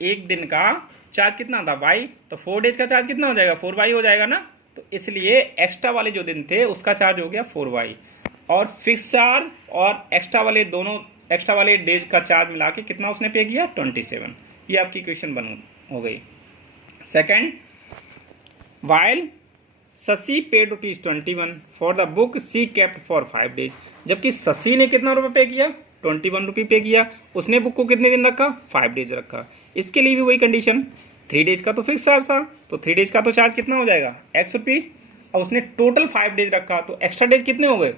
एक दिन का चार्ज कितना था Y, तो 4 days का चार्ज कितना हो जाएगा, 4Y हो जाएगा ना। तो इसलिए एक्स्ट्रा वाले जो दिन थे उसका चार्ज हो गया 4Y, और फिक्स चार्ज और एक्स्ट्रा वाले दोनों एक्स्ट्रा वाले डेज का चार्ज मिला के कितना उसने पे किया, 27। ये आपकी क्वेश्चन बन हो गई। Second, while Shashi paid ₹21 for the book she kept for 5 days। जबकि शशि ने कितना रुपये पे किया, 21 रुपये पे किया, उसने बुक को कितने दिन रखा, 5 days रखा। इसके लिए भी वही कंडीशन, 3 days का तो फिक्स चार्ज था, तो 3 days का तो चार्ज कितना हो जाएगा, ₹X, और उसने टोटल 5 days रखा, तो एक्स्ट्रा डेज कितने हो गए,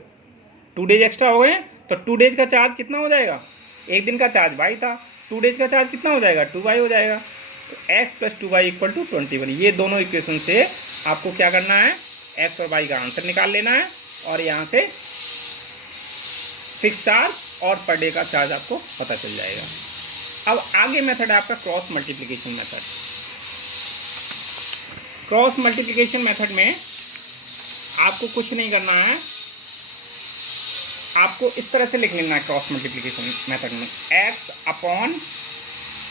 2 days एक्स्ट्रा हो गए, तो 2 days का चार्ज कितना हो जाएगा, एक दिन का चार्ज Y था, 2 days का चार्ज कितना हो जाएगा, 2Y हो जाएगा। तो X + 2Y = 21। ये दोनों इक्वेशन से आपको क्या करना है, X और Y का आंसर निकाल लेना है, और यहाँ से फिक्स चार्ज और पर डे का चार्ज आपको पता चल जाएगा। अब आगे मेथड है आपका cross multiplication method. Cross multiplication method में आपको कुछ नहीं करना है, आपको इस तरह से लिख लेना है क्रॉस मल्टीप्लिकेशन मेथड में, x upon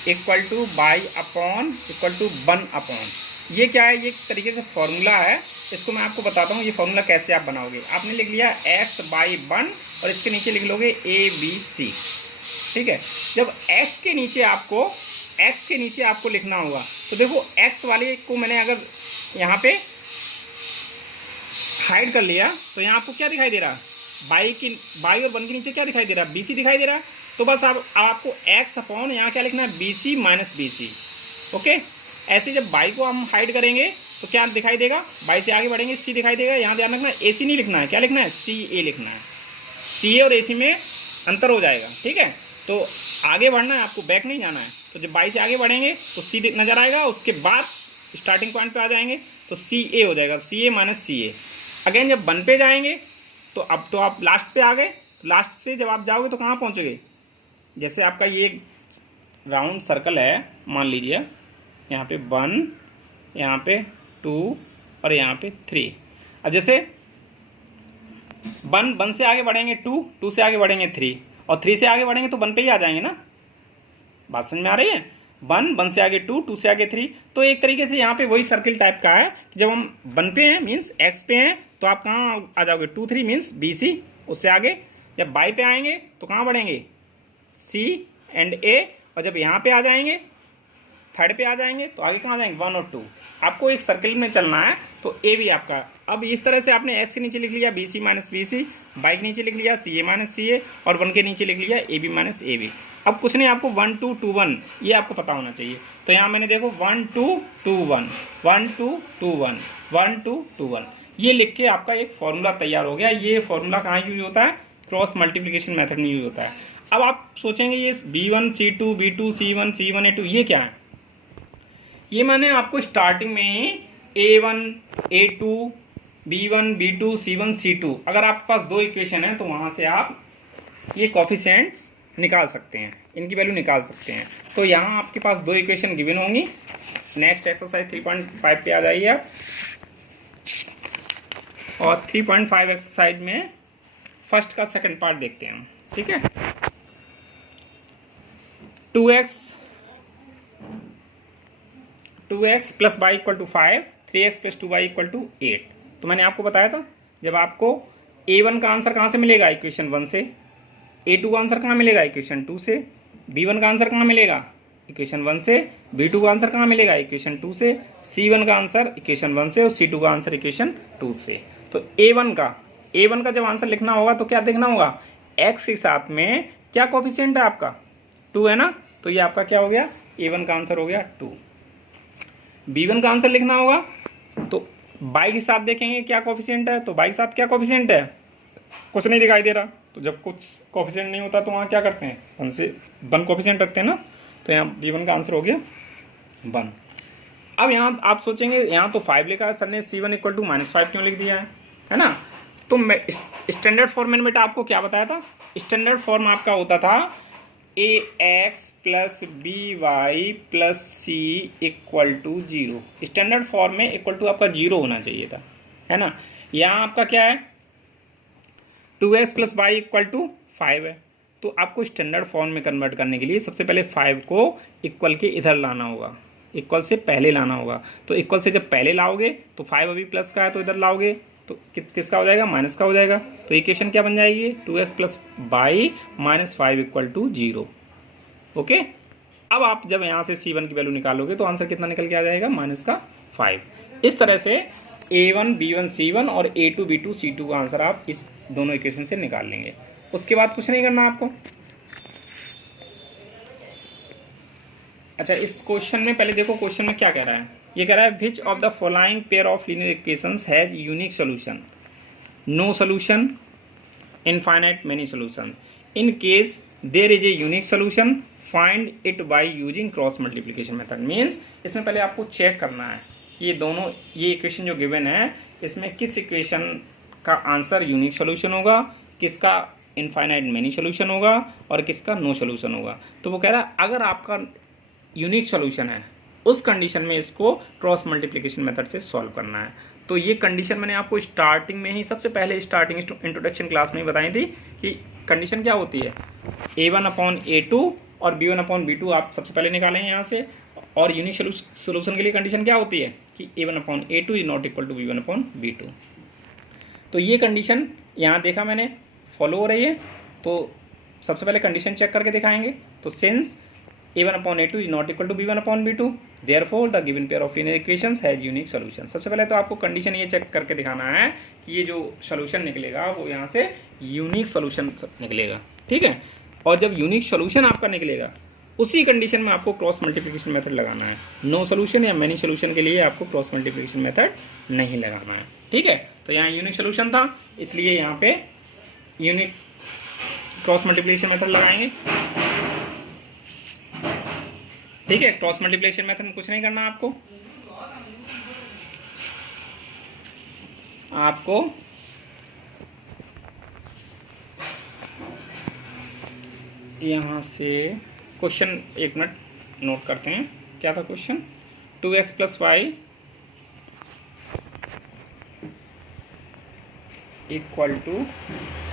equal to y upon equal to 1/। ये क्या है, ये एक तरीके से फॉर्मूला है, इसको मैं आपको बताता हूँ ये फॉर्मूला कैसे आप बनाओगे। आपने लिख लिया x/1 और इसके नीचे लिख लोगे ABC। ठीक है, जब x के नीचे आपको लिखना होगा, तो देखो x वाले को मैंने अगर यहाँ पे हाइड कर लिया तो यहाँ आपको क्या दिखाई दे रहा है, y और 1 के नीचे क्या दिखाई दे रहा है, BC दिखाई दे रहा है। तो बस आपको x अपॉन यहाँ क्या लिखना है, BC माइनस BC। ओके, ऐसे जब y को हम हाइड करेंगे तो क्या दिखाई देगा, y से आगे बढ़ेंगे C दिखाई देगा। यहाँ ध्यान रखना AC नहीं लिखना है, क्या लिखना है, CA लिखना है। CA और AC में अंतर हो जाएगा। ठीक है, तो आगे बढ़ना है आपको, बैक नहीं जाना है। तो जब y से आगे बढ़ेंगे तो C नजर आएगा, उसके बाद स्टार्टिंग पॉइंट पे आ जाएंगे तो CA हो जाएगा, CA माइनस CA। अगेन जब 1 पे जाएंगे तो अब तो आप लास्ट पे आ गए, तो लास्ट से जब आप जाओगे तो कहाँ पहुँचोगे, जैसे आपका ये राउंड सर्कल है, मान लीजिए यहाँ पे 1, यहाँ पे 2 और यहाँ पे 3। अब जैसे 1 से आगे बढ़ेंगे 2 से आगे बढ़ेंगे 3 और 3 से आगे बढ़ेंगे तो 1 पे ही आ जाएंगे ना। बात समझ में आ रही है, 1 से आगे 2 से आगे 3। तो एक तरीके से यहाँ पे वही सर्किल टाइप का है कि जब हम 1 पे हैं मीन्स x पे हैं तो आप कहाँ आ जाओगे, 2 3 मीन्स BC। उससे आगे जब y पे आएंगे तो कहाँ बढ़ेंगे, C एंड A, और जब यहाँ पे आ जाएंगे थर्ड पे आ जाएंगे तो आगे कहाँ जाएंगे 1 और 2। आपको एक सर्किल में चलना है तो ए भी आपका। अब इस तरह से आपने एक्स के नीचे लिख लिया b c minus b c, y के नीचे लिख लिया सी ए माइनस सी ए, और 1 के नीचे लिख लिया a b minus a b. अब कुछ नहीं, आपको 1 2 2 1 ये आपको पता होना चाहिए। तो यहाँ मैंने देखो 1 2 2 1 1 2 2 1 1 2 2 1 ये लिख के आपका एक फॉर्मूला तैयार हो गया। ये फॉर्मूला कहाँ यूज होता है? क्रॉस मल्टीप्लिकेशन मेथड में यूज होता है। अब आप सोचेंगे ये B1 C2 B2 C1 C1 A2 ये क्या है? ये मैंने आपको स्टार्टिंग में ही A1 A2 B1 B2 C1 C2 अगर आपके पास दो इक्वेशन है तो वहाँ से आप ये कोफिशिएंट्स निकाल सकते हैं, इनकी वैल्यू निकाल सकते हैं। तो यहाँ आपके पास दो इक्वेशन गिवन होंगी। नेक्स्ट एक्सरसाइज 3.5 पे आ जाइए आप, और 3.5 एक्सरसाइज में फर्स्ट का सेकंड पार्ट देखते हैं हम, ठीक है। 2x plus Y equal to 5, 3x plus 2y equal to 8। तो मैंने आपको बताया था जब आपको a1 का आंसर कहाँ से मिलेगा? इक्वेशन 1 से। a2 का आंसर कहाँ मिलेगा? इक्वेशन 2 से। b1 का आंसर कहाँ मिलेगा? इक्वेशन 1 से। b2 का आंसर कहाँ मिलेगा? इक्वेशन 2 से। c1 का आंसर इक्वेशन 1 से, और c2 का आंसर इक्वेशन 2 से। तो a1 का जब आंसर लिखना होगा तो क्या देखना होगा? x के साथ में क्या कोफिशिएंट है आपका? 2 है ना, तो ये आपका क्या हो गया? a1 का आंसर हो गया 2। b1 का आंसर लिखना होगा तो y के साथ देखेंगे क्या कोफिशिएंट है, तो y के साथ क्या कोफिशिएंट है? कुछ नहीं दिखाई दे रहा। तो जब कुछ कोफिशिएंट नहीं होता तो वहाँ क्या करते हैं? 1 से 1 कोफिशिएंट रखते हैं ना। तो यहाँ b1 का आंसर हो गया 1। अब यहाँ आप सोचेंगे यहाँ तो 5 लिखा है सर ने, c1 इक्वल टू -5 क्यों लिख दिया है ना। तो मैं स्टैंडर्ड फॉर्म में बेटा आपको क्या बताया था? स्टैंडर्ड फॉर्म आपका होता था ax plus by plus c equal to 0। Standard form में इक्वल टू आपका 0 होना चाहिए था, है ना। यहाँ आपका क्या है? 2x plus Y equal to 5 है। तो आपको स्टैंडर्ड फॉर्म में कन्वर्ट करने के लिए सबसे पहले 5 को इक्वल के इधर लाना होगा, इक्वल से पहले लाना होगा। तो इक्वल से जब पहले लाओगे तो 5 अभी प्लस का है तो इधर लाओगे तो किसका हो जाएगा? माइनस का हो जाएगा। तो इक्वेशन क्या बन जाएगी? 2x plus y minus 5 equal to 0। Okay. अब आप जब यहाँ से c1 की वैल्यू निकालोगे तो आंसर कितना निकल के आ जाएगा? -5। इस तरह से a1 b1 c1 और a2 b2 c2 का आंसर आप इस दोनों इक्वेशन से निकाल लेंगे। उसके बाद कुछ नहीं करना आपको। अच्छा, इस क्वेश्चन में पहले देखो क्वेश्चन में क्या कह रहा है। ये कह रहा है which of the following pair of linear equations has unique solution? No solution, infinite many solutions. In case there is a unique solution find it by using cross multiplication method. Means इसमें पहले आपको check करना है कि ये equation जो given है इसमें किस इक्वेशन का आंसर यूनिक सॉल्यूशन होगा, किसका इनफाइनाइट मेनी सॉल्यूशन होगा, और किसका नो सॉल्यूशन होगा। तो वो कह रहा है अगर आपका यूनिक सॉल्यूशन है उस कंडीशन में इसको क्रॉस मल्टीप्लिकेशन मेथड से सॉल्व करना है। तो ये कंडीशन मैंने आपको स्टार्टिंग में ही सबसे पहले स्टार्टिंग इंट्रोडक्शन क्लास में ही बताई थी कि कंडीशन क्या होती है। a1/a2 और b1/b2 आप सबसे पहले निकालेंगे यहाँ से। और यूनिक सॉल्यूशन के लिए कंडीशन क्या होती है कि a1/a2 is not equal to b1/b2। तो ये कंडीशन यहाँ देखा मैंने फॉलो हो रही है। तो सबसे पहले कंडीशन चेक करके दिखाएंगे। तो since a1/a2 is not equal to b1/b2 therefore the given pair of linear equations has unique solution. सबसे पहले तो आपको कंडीशन ये चेक करके दिखाना है कि ये जो सॉल्यूशन निकलेगा वो यहाँ से यूनिक सॉल्यूशन निकलेगा, ठीक है। और जब यूनिक सॉल्यूशन आपका निकलेगा उसी कंडीशन में आपको क्रॉस मल्टीप्लिकेशन मेथड लगाना है। नो सॉल्यूशन या मेनी सॉल्यूशन के लिए आपको क्रॉस मल्टीप्लिकेशन मेथड नहीं लगाना है, ठीक है। तो यहाँ यूनिक सॉल्यूशन था इसलिए यहाँ पे यूनिक क्रॉस मल्टीप्लिकेशन मेथड लगाएंगे, ठीक है। क्रॉस मल्टीप्लिकेशन मेथड में कुछ नहीं करना आपको यहाँ से क्वेश्चन एक मिनट नोट करते हैं। क्या था question? 2x plus Y equal to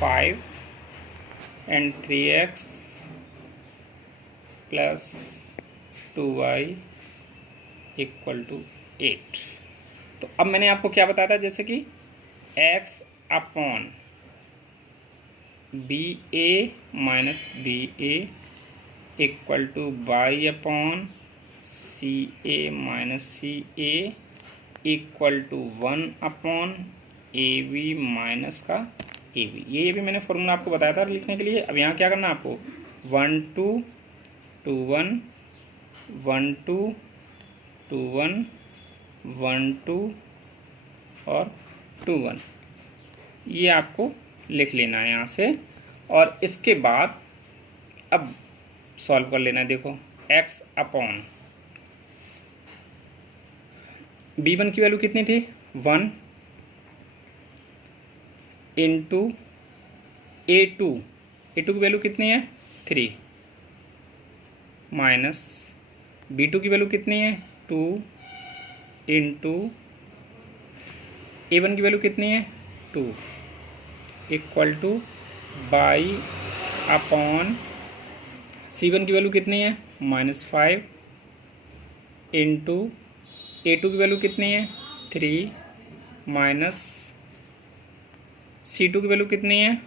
5 and 3x plus 2y equal to 8। तो अब मैंने आपको क्या बताया था, जैसे कि x upon BA minus BA equal to y upon c a minus c a equal to 1/AB minus का AB। ये भी मैंने फॉर्मूला आपको बताया था लिखने के लिए। अब यहाँ क्या करना है आपको, 1 2 2 1 1 2 2 1 1 2 और 2 1, ये आपको लिख लेना है यहाँ से। और इसके बाद अब सॉल्व कर लेना है। देखो x अपॉन b1 की वैल्यू कितनी थी, 1 इंटू a2 की वैल्यू कितनी है, 3 माइनस b2 की वैल्यू कितनी है, 2 इंटू a1 की वैल्यू कितनी है, 2 equal two by upon c1 की वैल्यू कितनी है, -5 इंटू a2 की वैल्यू कितनी है, 3 माइनस c2 की वैल्यू कितनी है,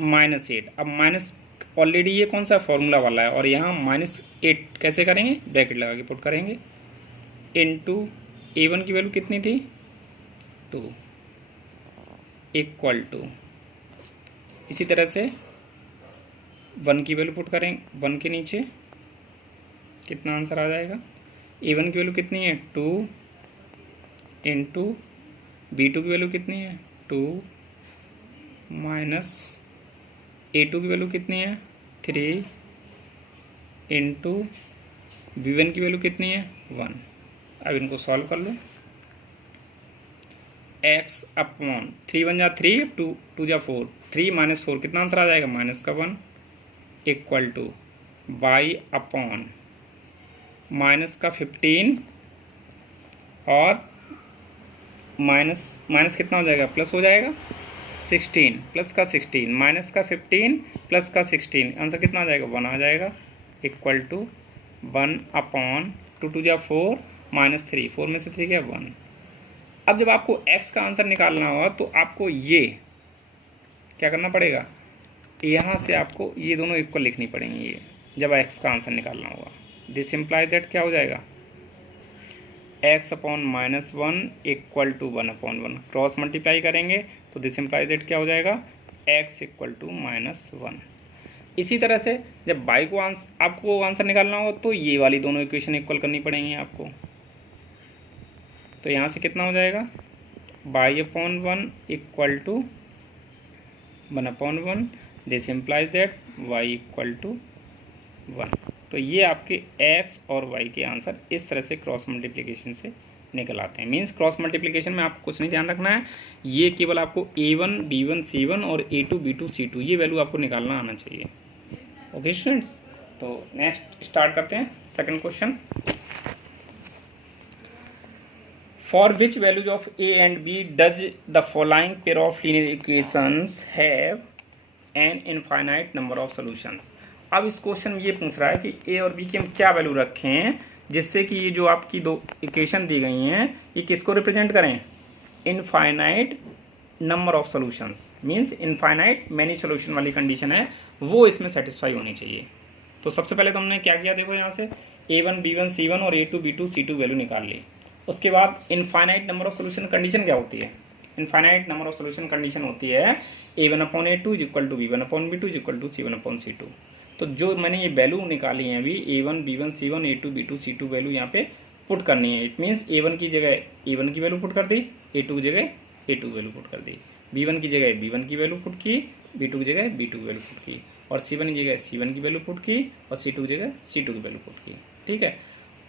-8। अब माइनस ऑलरेडी ये कौन सा फॉर्मूला वाला है, और यहाँ -8 कैसे करेंगे, ब्रैकेट लगा के पुट करेंगे, इंटू a1 की वैल्यू कितनी थी, 2 इक्वल टू, इसी तरह से 1 की वैल्यू पुट करेंगे, 1 के नीचे कितना आंसर आ जाएगा, a1 की वैल्यू कितनी है, 2 इंटू b2 की वैल्यू कितनी है, 2 माइनस a2 की वैल्यू कितनी है, 3 इंटू b1 की वैल्यू कितनी है, 1। अब इनको सॉल्व कर लो। x अपॉन 3 1 जा 3, 2 जा 4, 3 माइनस 4 कितना आंसर आ जाएगा, -1 इक्वल टू बाई अपॉन -15 और माइनस कितना हो जाएगा, प्लस हो जाएगा 16, प्लस का 16 माइनस का 15 प्लस का 16, आंसर कितना आ जाएगा, 1 आ जाएगा, इक्वल टू 1 अपॉन 2 2 जा 4 -3, 4 में से 3 गया 1। अब जब आपको x का आंसर निकालना होगा तो आपको ये क्या करना पड़ेगा, यहाँ से आपको ये दोनों इक्वल लिखनी पड़ेंगी ये, जब x का आंसर निकालना होगा। दिस इम्प्लाइज दैट क्या हो जाएगा, x upon -1 equal to 1/1, cross multiply करेंगे तो दिस इम्प्लाइज दैट क्या हो जाएगा, x इक्वल टू -1। इसी तरह से जब y को आपको आंसर निकालना होगा तो ये वाली दोनों इक्वेशन इक्वल करनी पड़ेंगी आपको। तो यहाँ से कितना हो जाएगा, y/1 equal to 1/1, this implies that y equal to 1। तो ये आपके x और y के आंसर इस तरह से क्रॉस मल्टीप्लिकेशन से निकल आते हैं। मीन्स क्रॉस मल्टीप्लिकेशन में आपको कुछ नहीं ध्यान रखना है, ये केवल आपको a1 b1 c1 और a2 b2 c2 ये वैल्यू आपको निकालना आना चाहिए। ओके स्टूडेंट्स, तो नेक्स्ट स्टार्ट करते हैं second question. For which values of a and b does the following pair of linear equations have an infinite number of solutions? अब इस क्वेश्चन में ये पूछ रहा है कि a और b की हम क्या वैल्यू रखें जिससे कि ये जो आपकी दो इक्वेशन दी गई हैं ये किसको रिप्रेजेंट करें, infinite number of solutions. Means infinite many solution वाली कंडीशन है वो इसमें सेटिस्फाई होनी चाहिए। तो सबसे पहले तो हमने क्या किया, देखो यहाँ से a1 b1 c1 और a2 b2 c2 वैल्यू निकाल ली। उसके बाद infinite number of solution condition क्या होती है, infinite number of solution condition होती है a1/a2 equal to b1/b2 equal to c1/c2। तो जो मैंने ये वैल्यू निकाली है अभी a1 b1 c1 a2 b2 c2 value यहाँ पे पुट करनी है। इट मीन्स a1 की जगह a1 की वैल्यू पुट कर दी, a2 की जगह a2 वैल्यू पुट कर दी, b1 की जगह b1 की वैल्यू पुट की, b2 की जगह b2 की वैल्यू पुट की, और c1 की जगह c1 की वैल्यू पुट की, और c2 की जगह c2 की वैल्यू पुट की। ठीक है,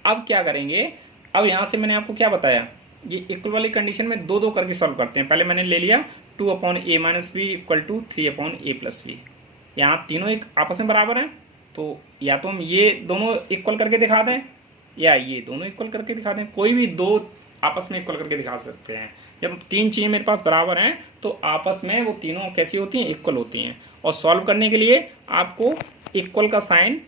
अब क्या करेंगे, अब यहाँ से मैंने आपको क्या बताया, ये इक्वल वाली कंडीशन में दो दो करके सॉल्व करते हैं। पहले मैंने ले लिया 2/a - b equal to 3/a+b। यहाँ तीनों एक आपस में बराबर हैं, तो या तो हम ये दोनों इक्वल करके दिखा दें या ये दोनों इक्वल करके दिखा दें, कोई भी दो आपस में इक्वल करके दिखा सकते हैं। जब तीन चीज़ें मेरे पास बराबर हैं तो आपस में वो तीनों कैसी होती हैं, इक्वल होती हैं। और सॉल्व करने के लिए आपको इक्वल का साइन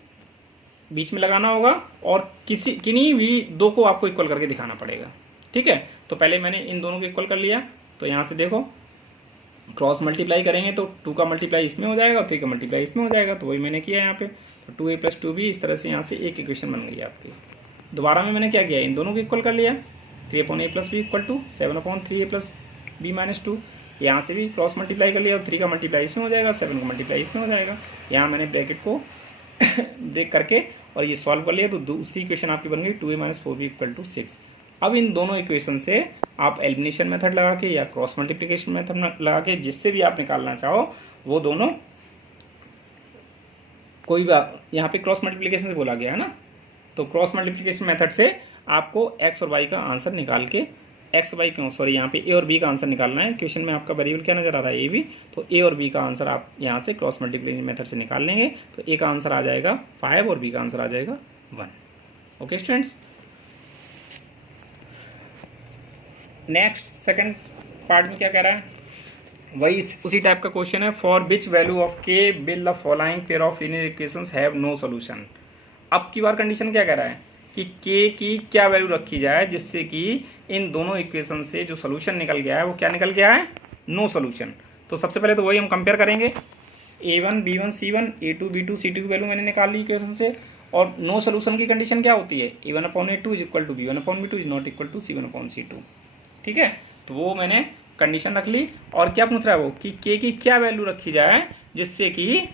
बीच में लगाना होगा और किन्हीं भी दो को आपको इक्वल करके दिखाना पड़ेगा। ठीक है, तो पहले मैंने इन दोनों को इक्वल कर लिया। तो यहाँ से देखो क्रॉस मल्टीप्लाई करेंगे तो 2 का मल्टीप्लाई इसमें हो जाएगा और 3 का मल्टीप्लाई इसमें हो जाएगा, तो वही मैंने किया यहाँ पे। तो 2a + 2b, इस तरह से यहाँ से एक इक्वेशन बन गई आपकी। दोबारा में मैंने क्या किया, इन दोनों को इक्वल कर लिया, 3/a + b = 7/3a + b - 2। यहाँ से भी क्रॉस मल्टीप्लाई कर लिया और 3 का मल्टीप्लाई इसमें हो जाएगा, 7 का मल्टीप्लाई इसमें हो जाएगा। यहाँ मैंने ब्रैकेट को ब्रेक करके और ये सॉल्व कर लिया, तो दूसरी इक्वेशन आपकी बन गई 2a - 4b = 6। अब इन दोनों इक्वेशन से आप एलिमिनेशन मेथड लगा के या क्रॉस मल्टीप्लिकेशन मेथड लगा के जिससे भी आप निकालना चाहो वो दोनों, कोई बात, यहाँ पे क्रॉस मल्टीप्लिकेशन से बोला गया है ना, तो क्रॉस मल्टीप्लिकेशन मेथड से आपको एक्स और वाई का आंसर निकाल के, एक्स वाई क्यों सॉरी यहाँ पे ए और बी का आंसर निकालना है। क्वेश्चन में आपका वेरिएबल क्या नजर आ रहा है, ए बी, तो ए और बी का आंसर आप यहाँ से क्रॉस मल्टीप्लिकेशन मेथड से निकाल लेंगे, तो ए का आंसर आ जाएगा 5 और बी का आंसर आ जाएगा 1। Okay students, next second part में क्या कह रहा है, वही उसी टाइप का क्वेश्चन है। For which value of k will the following pair of linear equations have no solution. अब की बार कंडीशन क्या कह रहा है कि के की क्या वैल्यू रखी जाए जिससे कि इन दोनों इक्वेशन से जो सोल्यूशन निकल गया है वो क्या निकल गया है, नो सोल्यूशन। तो सबसे पहले तो वही हम कंपेयर करेंगे, a1 b1 c1 a2 b2 c2 की वैल्यू मैंने निकाल ली इक्वेशन से, और नो सोल्यूशन की कंडीशन क्या होती है, a1/a2 = b1/b2 ≠ c1/c2। ठीक है, तो वो मैंने कंडीशन रख ली। और क्या पूछ रहा है वो कि के की क्या वैल्यू रखी जाए जिससे कि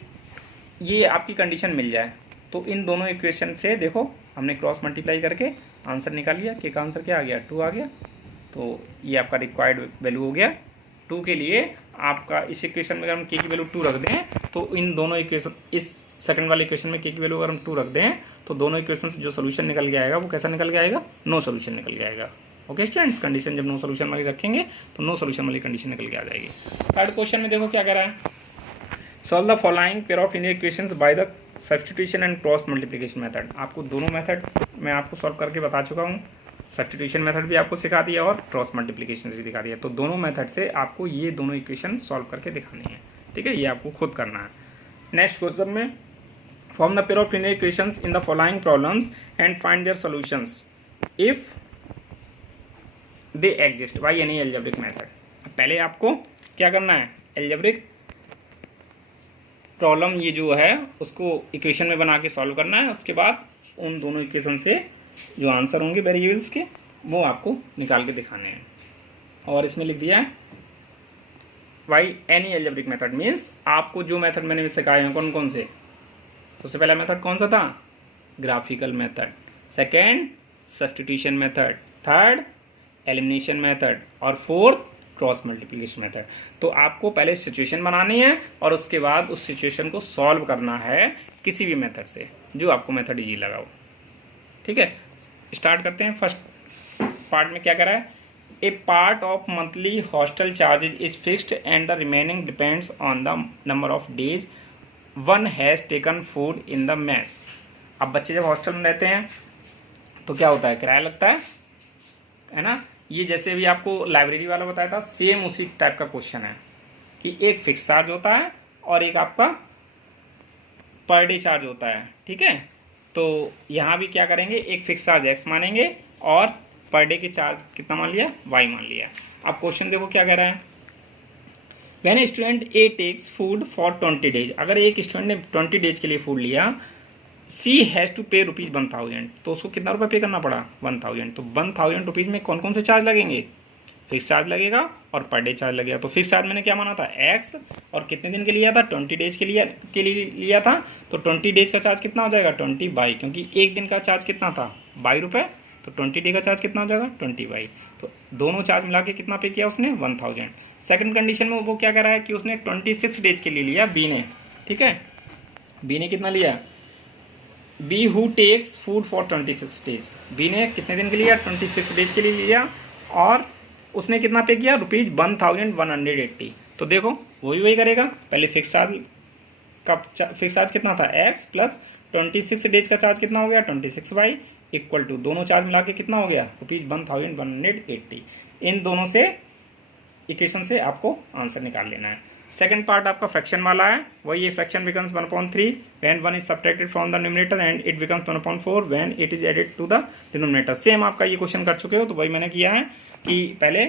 ये आपकी कंडीशन मिल जाए। तो इन दोनों इक्वेशन से देखो हमने क्रॉस मल्टीप्लाई करके आंसर निकाल लिया, के का आंसर क्या आ गया, 2 आ गया। तो ये आपका रिक्वायर्ड वैल्यू हो गया 2 के लिए। आपका इस इक्वेशन में अगर हम के की वैल्यू 2 रख दें तो इन दोनों इक्वेशन, इस सेकंड वाले इक्वेशन में के की वैल्यू अगर हम 2 रख दें तो दोनों इक्वेशन जो सोल्यूशन निकल के आएगा वो कैसा निकल के आएगा, नो सोल्यूशन निकल के आएगा। ओके स्टूडेंट्स, कंडीशन जब नो सोल्यूशन वाली रखेंगे तो नो सोल्यूशन वाली कंडीशन निकल के आ जाएगी। थर्ड क्वेश्चन में देखो क्या कह रहा है, solve the following pair of linear equations by the substitution and cross multiplication method. आपको दोनों मेथड मैं आपको सॉल्व करके बता चुका हूँ, सब्स्टिट्यूशन मेथड भी आपको सिखा दिया और क्रॉस मल्टीप्लिकेशन भी दिखा दिया। तो दोनों मेथड से आपको ये दोनों इक्वेशन सॉल्व करके दिखानी है, ठीक है, ये आपको खुद करना है। नेक्स्ट क्वेश्चन में, form the pair of linear equations in the following problems and find their solutions if they exist by any algebraic method. पहले आपको क्या करना है, एल्जेब्रिक प्रॉब्लम ये जो है उसको इक्वेशन में बना के सॉल्व करना है। उसके बाद उन दोनों इक्वेशन से जो आंसर होंगे वेरिएबल्स के वो आपको निकाल के दिखाने हैं। और इसमें लिख दिया है bye any algebraic method, means आपको जो मेथड मैंने सिखाए हैं कौन कौन से। सबसे पहला मेथड कौन सा था, graphical method, second substitution method, third elimination method और फोर्थ क्रॉस मल्टीप्लिकेशन मेथड। तो आपको पहले सिचुएशन बनानी है और उसके बाद उस सिचुएशन को सॉल्व करना है किसी भी मेथड से जो आपको मेथड इजी लगाओ। ठीक है, स्टार्ट करते हैं। फर्स्ट पार्ट में क्या करा है, a part of monthly hostel charges is fixed and the remaining depends on the number of days one has taken food in the mess. अब बच्चे जब हॉस्टल में रहते हैं तो क्या होता है, किराया लगता है ना। ये जैसे भी आपको लाइब्रेरी वाला बताया था, सेम उसी टाइप का क्वेश्चन है कि एक फिक्स चार्ज होता है और एक आपका पर डे चार्ज होता है। ठीक है, तो यहाँ भी क्या करेंगे, एक फिक्स चार्ज x मानेंगे और पर डे के चार्ज कितना मान लिया, y मान लिया। अब क्वेश्चन देखो क्या कह रहा है, when a student A takes food for 20 days. अगर एक स्टूडेंट ने 20 डेज के लिए फूड लिया, सी हैज़ टू पे ₹1000, तो उसको कितना रुपये पे करना पड़ा, 1000। तो 1000 रुपीज़ में कौन कौन से चार्ज लगेंगे, फिक्स चार्ज लगेगा और पर डे चार्ज लगेगा। तो फिक्स चार्ज मैंने क्या माना था, x, और कितने दिन के लिया था, 20 डेज के लिए लिया था। तो 20 डेज का चार्ज कितना हो जाएगा, 20/, क्योंकि एक दिन का चार्ज कितना था, ₹22, तो 20 डे का चार्ज कितना हो जाएगा, 20/। तो दोनों चार्ज मिला के कितना पे किया उसने, 1000। सेकंड कंडीशन में वो क्या कह रहा है कि उसने 26 डेज के लिए लिया बी ने। ठीक है, बी ने कितना लिया, B who takes food for 26 days. B ने कितने दिन के लिए लिया, 26 डेज के लिए लिया और उसने कितना पे किया, ₹1180। तो देखो वही करेगा, पहले फिक्स चार्ज कितना था, x प्लस 26 डेज का चार्ज कितना हो गया, 26/, इक्वल टू दोनों चार्ज मिला के कितना हो गया, ₹1180। इन दोनों से इक्वेशन से आपको आंसर निकाल लेना है। सेकंड पार्ट आपका फ्रैक्शन वाला है, वही ये fraction becomes 1/3 when 1 is subtracted from the numerator and it becomes 1/4 when it is added to the denominator. Same आपका ये क्वेश्चन कर चुके हो, तो वही मैंने किया है कि पहले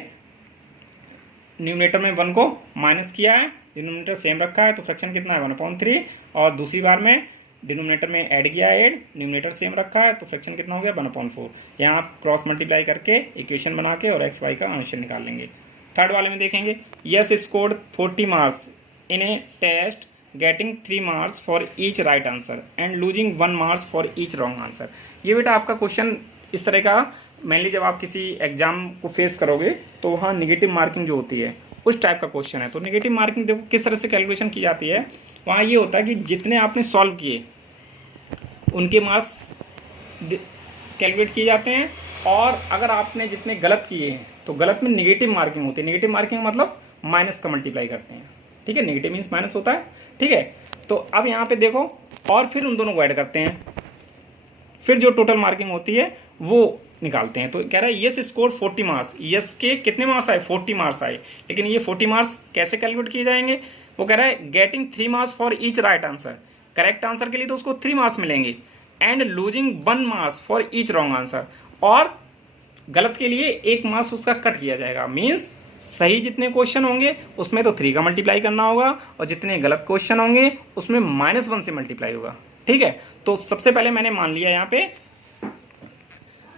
न्यूमरेटर में 1 को माइनस किया है, डिनोमिनेटर सेम रखा है, तो फ्रैक्शन कितना है 1/3। और दूसरी बार में डिनोमिनेटर में ऐड किया है, न्यूमरेटर सेम रखा है, तो फ्रैक्शन कितना हो गया 1/4। यहाँ आप क्रॉस मल्टीप्लाई करके इक्वेशन बना के और एक्स वाई का आंसर निकाल लेंगे। थर्ड वाले में देखेंगे, Yash scored 40 marks in a test getting 3 marks for each right answer and losing 1 marks for each wrong answer. ये बेटा आपका क्वेश्चन इस तरह का, मेनली जब आप किसी एग्जाम को फेस करोगे तो वहाँ निगेटिव मार्किंग जो होती है उस टाइप का क्वेश्चन है। तो निगेटिव मार्किंग देखो किस तरह से कैलकुलेशन की जाती है। वहाँ ये होता है कि जितने आपने सॉल्व किए उनके मार्क्स कैलकुलेट किए जाते हैं, और अगर आपने जितने गलत किए हैं तो गलत में निगेटिव मार्किंग होती है। निगेटिव मार्किंग मतलब माइनस का मल्टीप्लाई करते हैं, ठीक है, नेगेटिव मीन्स माइनस होता है, ठीक है। तो अब यहाँ पे देखो, और फिर उन दोनों को ऐड करते हैं, फिर जो टोटल मार्किंग होती है वो निकालते हैं। तो कह रहा है यस स्कोर 40 मार्क्स, यस के कितने मार्क्स आए 40 मार्क्स आए, लेकिन ये 40 मार्क्स कैसे कैलकुलेट किए जाएंगे। वो कह रहा है getting 3 marks for each right answer, correct answer के लिए तो उसको 3 मार्क्स मिलेंगे, and losing 1 marks for each wrong answer, और गलत के लिए 1 मार्क्स उसका कट किया जाएगा। मीन्स सही जितने क्वेश्चन होंगे उसमें तो 3 का मल्टीप्लाई करना होगा, और जितने गलत क्वेश्चन होंगे उसमें -1 से मल्टीप्लाई होगा, ठीक है। तो सबसे पहले मैंने मान लिया यहाँ पे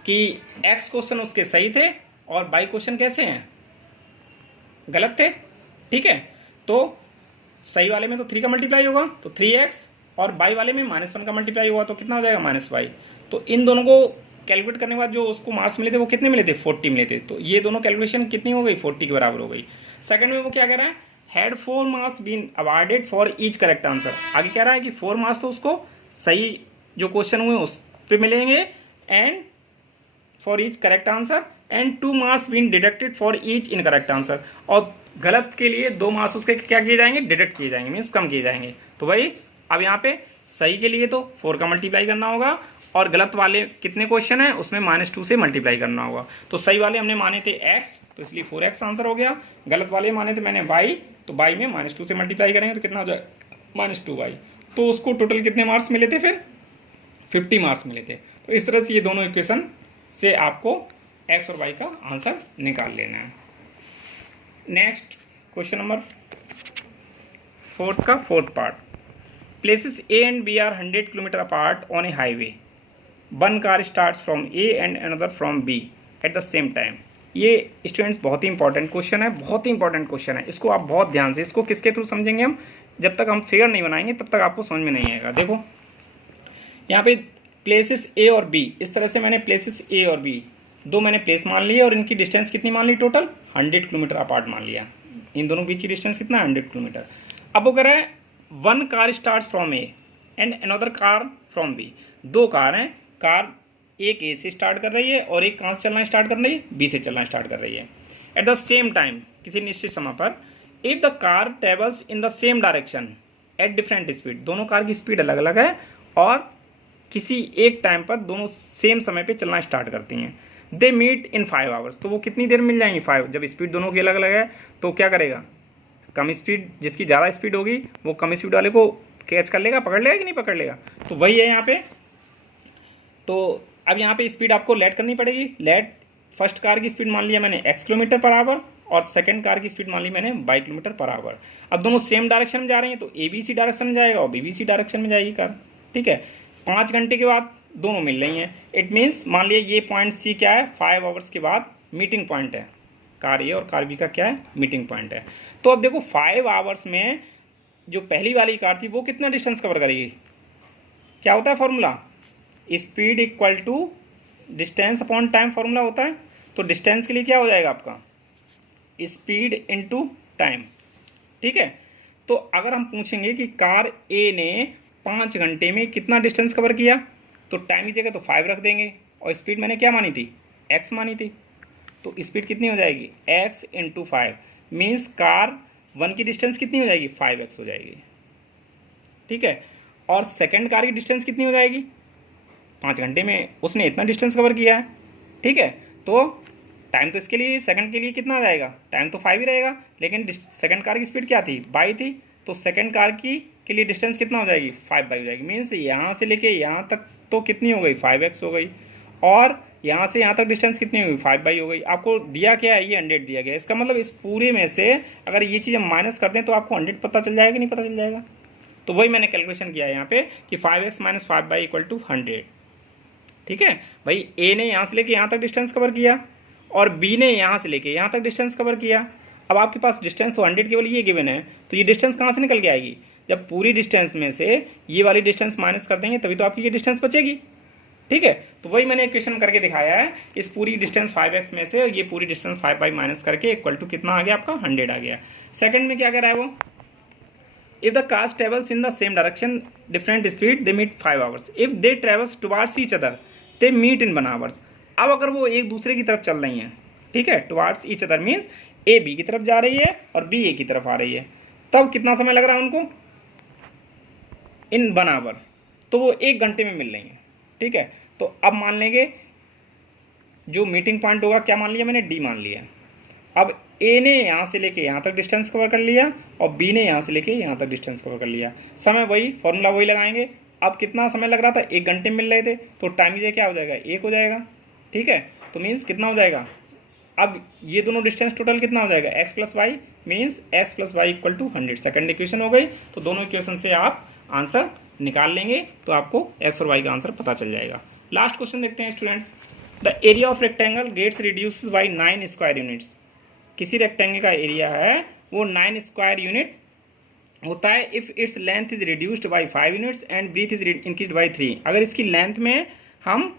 कि x क्वेश्चन उसके सही थे और y क्वेश्चन कैसे हैं, गलत थे, ठीक है। तो सही वाले में तो 3 का मल्टीप्लाई होगा तो 3x, और y वाले में -1 का मल्टीप्लाई होगा तो कितना हो जाएगा -y। तो इन दोनों को कैलकुलेट करने के बाद जो उसको मार्क्स मिले थे वो कितने मिले थे 40 मिले थे। तो ये दोनों कैलकुलेशन कितनी हो गई 40 के बराबर हो गई। सेकंड में वो क्या कह रहा है, had 4 marks been awarded for each correct answer. आगे कह रहा है कि 4 मार्क्स तो उसको सही जो क्वेश्चन हुए उस पे मिलेंगे, and for each correct answer, and 2 marks been deducted for each incorrect answer, और गलत के लिए 2 मार्क्स उसके क्या किए जाएंगे, डिडक्ट किए जाएंगे, मीन्स कम किए जाएंगे। तो भाई अब यहाँ पे सही के लिए तो 4 का मल्टीप्लाई करना होगा, और गलत वाले कितने क्वेश्चन है उसमें -2 से मल्टीप्लाई करना होगा। तो सही वाले हमने माने थे x, तो इसलिए 4x आंसर हो गया। गलत वाले माने थे मैंने y, तो y में -2 से मल्टीप्लाई करेंगे तो कितना हो जाएगा -2y। तो उसको टोटल कितने मार्क्स मिले थे फिर 50 मार्क्स मिले थे। तो इस तरह से ये दोनों इक्वेशन से आपको x और y का आंसर निकाल लेना है। नेक्स्ट क्वेश्चन नंबर 4 का 4th part, places A and B are 100 kilometre apart on A highway, one car start from A and another from B at the same time. ये students बहुत ही important question है, बहुत ही important question है। इसको आप बहुत ध्यान से, इसको किसके थ्रू समझेंगे हम, जब तक हम फिगर नहीं बनाएंगे तब तक आपको समझ में नहीं आएगा। देखो यहाँ पे प्लेसेस A और B, इस तरह से मैंने प्लेसेस A और B दो मैंने प्लेस मान लिए, और इनकी डिस्टेंस कितनी मान ली, टोटल 100 किलोमीटर अपार्ट मान लिया। इन दोनों के बीच की डिस्टेंस कितना 100 किलोमीटर। अब वो कह रहा है one car start from A and another car from B। दो कार हैं, कार एक A से स्टार्ट कर रही है और एक कहाँ से चलना स्टार्ट कर रही है, B से चलना स्टार्ट कर रही है। एट द सेम टाइम, किसी निश्चित समय पर, if the car travels in the same direction at different speed, दोनों कार की स्पीड अलग अलग है और किसी एक टाइम पर दोनों सेम समय पे चलना स्टार्ट करती हैं। दे मीट इन 5 आवर्स, तो वो कितनी देर मिल जाएंगी 5। जब स्पीड दोनों की अलग अलग है तो क्या करेगा, कम स्पीड, जिसकी ज़्यादा स्पीड होगी वो कम स्पीड वाले को कैच कर लेगा, पकड़ लेगा कि नहीं पकड़ लेगा। तो वही है यहाँ पे। तो अब यहाँ पे स्पीड आपको लेट करनी पड़ेगी। लेट फर्स्ट कार की स्पीड मान लिया मैंने x किलोमीटर पर आवर, और सेकंड कार की स्पीड मान ली मैंने y किलोमीटर पर आवर। अब दोनों सेम डायरेक्शन में जा रही हैं तो ABC डायरेक्शन में जाएगा और BBC डायरेक्शन में जाएगी कार, ठीक है। 5 घंटे के बाद दोनों मिल रही हैं। इट मीन्स मान लिया ये पॉइंट C क्या है, 5 आवर्स के बाद मीटिंग पॉइंट है। कार A और कार B का क्या है, मीटिंग पॉइंट है। तो अब देखो 5 आवर्स में जो पहली वाली कार थी वो कितना डिस्टेंस कवर करेगी, क्या होता है formula, speed equal to distance upon time formula होता है। तो डिस्टेंस के लिए क्या हो जाएगा आपका, स्पीड इनटू टाइम, ठीक है। तो अगर हम पूछेंगे कि कार ए ने 5 घंटे में कितना डिस्टेंस कवर किया, तो टाइम की जगह तो 5 रख देंगे, और स्पीड मैंने क्या मानी थी, x मानी थी। तो स्पीड कितनी हो जाएगी, x इंटू 5, मीन्स कार 1 की डिस्टेंस कितनी हो जाएगी, 5x हो जाएगी, ठीक है। और सेकंड कार की डिस्टेंस कितनी हो जाएगी, 5 घंटे में उसने इतना डिस्टेंस कवर किया है, ठीक है। तो टाइम तो इसके लिए, सेकंड के लिए कितना आ जाएगा, टाइम तो 5 ही रहेगा, लेकिन सेकंड कार की स्पीड क्या थी, बाई थी। तो सेकंड कार की के लिए डिस्टेंस कितना हो जाएगी, 5 बाई हो जाएगी। मीन्स यहाँ से लेके यहाँ तक तो कितनी हो गई, 5x हो गई। और यहाँ से यहाँ तक डिस्टेंस कितनी हुई 5 हो गई। आपको दिया क्या है, ये 100 दिया गया। इसका मतलब इस पूरे में से अगर ये चीज़ हम माइनस कर दें तो आपको 100 पता चल जाएगा, नहीं पता चल जाएगा। तो वही मैंने कैलकुलेशन किया है यहाँ पे कि 5x - 5y = 100। ठीक है भाई, ए ने यहाँ से लेके यहाँ तक डिस्टेंस कवर किया और बी ने यहाँ से लेके यहाँ तक डिस्टेंस कवर किया। अब आपके पास डिस्टेंस तो 100 केवल ये गिवन है, तो ये डिस्टेंस कहाँ से निकल के आएगी, जब पूरी डिस्टेंस में से ये वाली डिस्टेंस माइनस कर देंगे तभी तो आपकी ये डिस्टेंस बचेगी। ठीक है, तो वही मैंने इक्वेशन करके दिखाया है। इस पूरी डिस्टेंस 5x में से ये पूरी डिस्टेंस 5y माइनस करके इक्वल टू कितना आ गया आपका 100 आ गया। सेकंड में क्या कह रहा है वो, if the cars travels in the same direction different speed they meet 5 hours, if they travels towards each other they meet in 1 hours. अब अगर वो एक दूसरे की तरफ चल रही हैं, ठीक है, towards each other means A B की तरफ जा रही है और बी ए की तरफ आ रही है, तब कितना समय लग रहा है उनको, इन 1 आवर, तो वो 1 घंटे में मिल रही हैं। ठीक है, तो अब मान लेंगे जो मीटिंग पॉइंट होगा क्या मान लिया मैंने, डी मान लिया। अब ए ने यहाँ से लेके यहाँ तक डिस्टेंस कवर कर लिया और बी ने यहाँ से लेके यहाँ तक डिस्टेंस कवर कर लिया। समय वही, फॉर्मूला वही लगाएंगे। अब कितना समय लग रहा था, 1 घंटे में मिल रहे थे, तो टाइम ये क्या हो जाएगा 1 हो जाएगा। ठीक है, तो मीन्स कितना हो जाएगा, अब ये दोनों डिस्टेंस टोटल कितना हो जाएगा, x + y means x + y = 100। Second equation हो गई। तो दोनों इक्वेशन से आप आंसर निकाल लेंगे तो आपको x और y का आंसर पता चल जाएगा। लास्ट क्वेश्चन देखते हैं students. The area of rectangle gets reduce by 9 square units. किसी रेक्टेंगल का एरिया है वो 9 स्क्वायर यूनिट होता है if its length is reduced by 5 units and breadth is increase by 3। अगर इसकी लेंथ में हम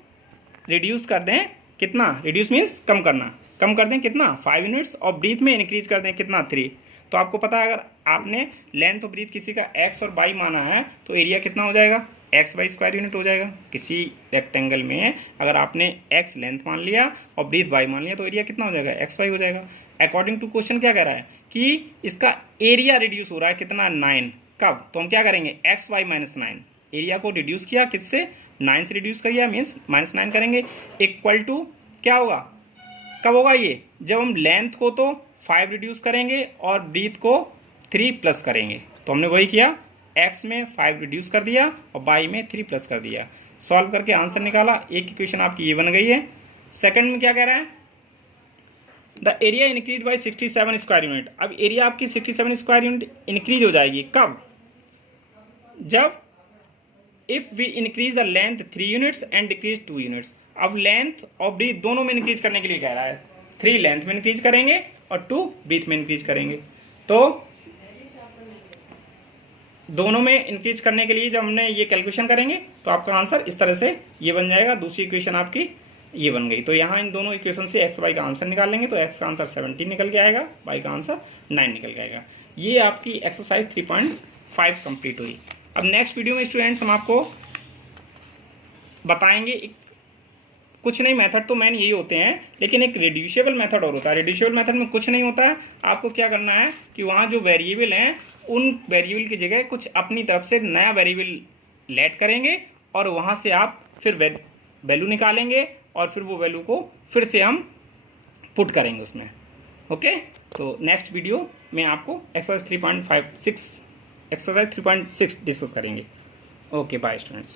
रिड्यूस कर दें कितना, रिड्यूस मीन्स कम करना, कम कर दें कितना 5 यूनिट्स और ब्रीथ में इंक्रीज कर दें कितना 3। तो आपको पता है अगर आपने लेंथ और ब्रीथ किसी का x और y माना है तो एरिया कितना हो जाएगा, x/y स्क्वायर यूनिट हो जाएगा। किसी रेक्टेंगल में अगर आपने x लेंथ मान लिया और ब्रीथ y मान लिया तो एरिया कितना हो जाएगा, x/y हो जाएगा। अकॉर्डिंग टू क्वेश्चन क्या कह रहा है कि इसका एरिया रिड्यूस हो रहा है कितना 9, कब, तो हम क्या करेंगे xy - 9, एरिया को रिड्यूस किया किससे, 9 से रिड्यूस किया मीन्स -9 करेंगे, इक्वल टू क्या होगा, कब होगा ये, जब हम लेंथ को तो 5 रिड्यूस करेंगे और ब्रीथ को 3 प्लस करेंगे। तो हमने वही किया, x में 5 रिड्यूस कर दिया और y में 3 प्लस कर दिया। सॉल्व करके आंसर निकाला, एक इक्वेशन आपकी ये बन गई है। सेकंड में क्या कह रहा है, the area increase by 67 square unit. अब एरिया आपकी 67 स्क्वायर यूनिट इंक्रीज हो जाएगी कब, जब if we increase the length 3 units and decrease 2 units. अब लेंथ और ब्रीथ दोनों में इंक्रीज करने के लिए कह रहा है, 3 लेंथ में इंक्रीज करेंगे और 2 ब्रीथ में इंक्रीज करेंगे। तो दोनों में इंक्रीज करने के लिए जब हमने ये कैलकुलेशन करेंगे तो आपका आंसर इस तरह से ये बन जाएगा। दूसरी इक्वेशन आपकी ये बन गई। तो यहाँ इन दोनों इक्वेशन से x y का आंसर निकाल लेंगे तो x का आंसर 17 निकल के आएगा, y का आंसर 9 निकल के आएगा। ये आपकी एक्सरसाइज 3.5 कंप्लीट हुई। अब नेक्स्ट वीडियो में स्टूडेंट्स हम आपको बताएंगे कुछ नहीं, मेथड तो मेन यही होते हैं, लेकिन एक रिड्यूसेबल मेथड और होता है। रिड्यूसेबल मेथड में कुछ नहीं होता है, आपको क्या करना है कि वहाँ जो वेरिएबल हैं उन वेरिएबल की जगह कुछ अपनी तरफ से नया वेरिएबल लेट करेंगे और वहाँ से आप फिर वैल्यू निकालेंगे और फिर वो वैल्यू को फिर से हम पुट करेंगे उसमें। ओके, तो नेक्स्ट वीडियो में आपको एक्सरसाइज 3.6 डिस्कस करेंगे। Okay, bye students.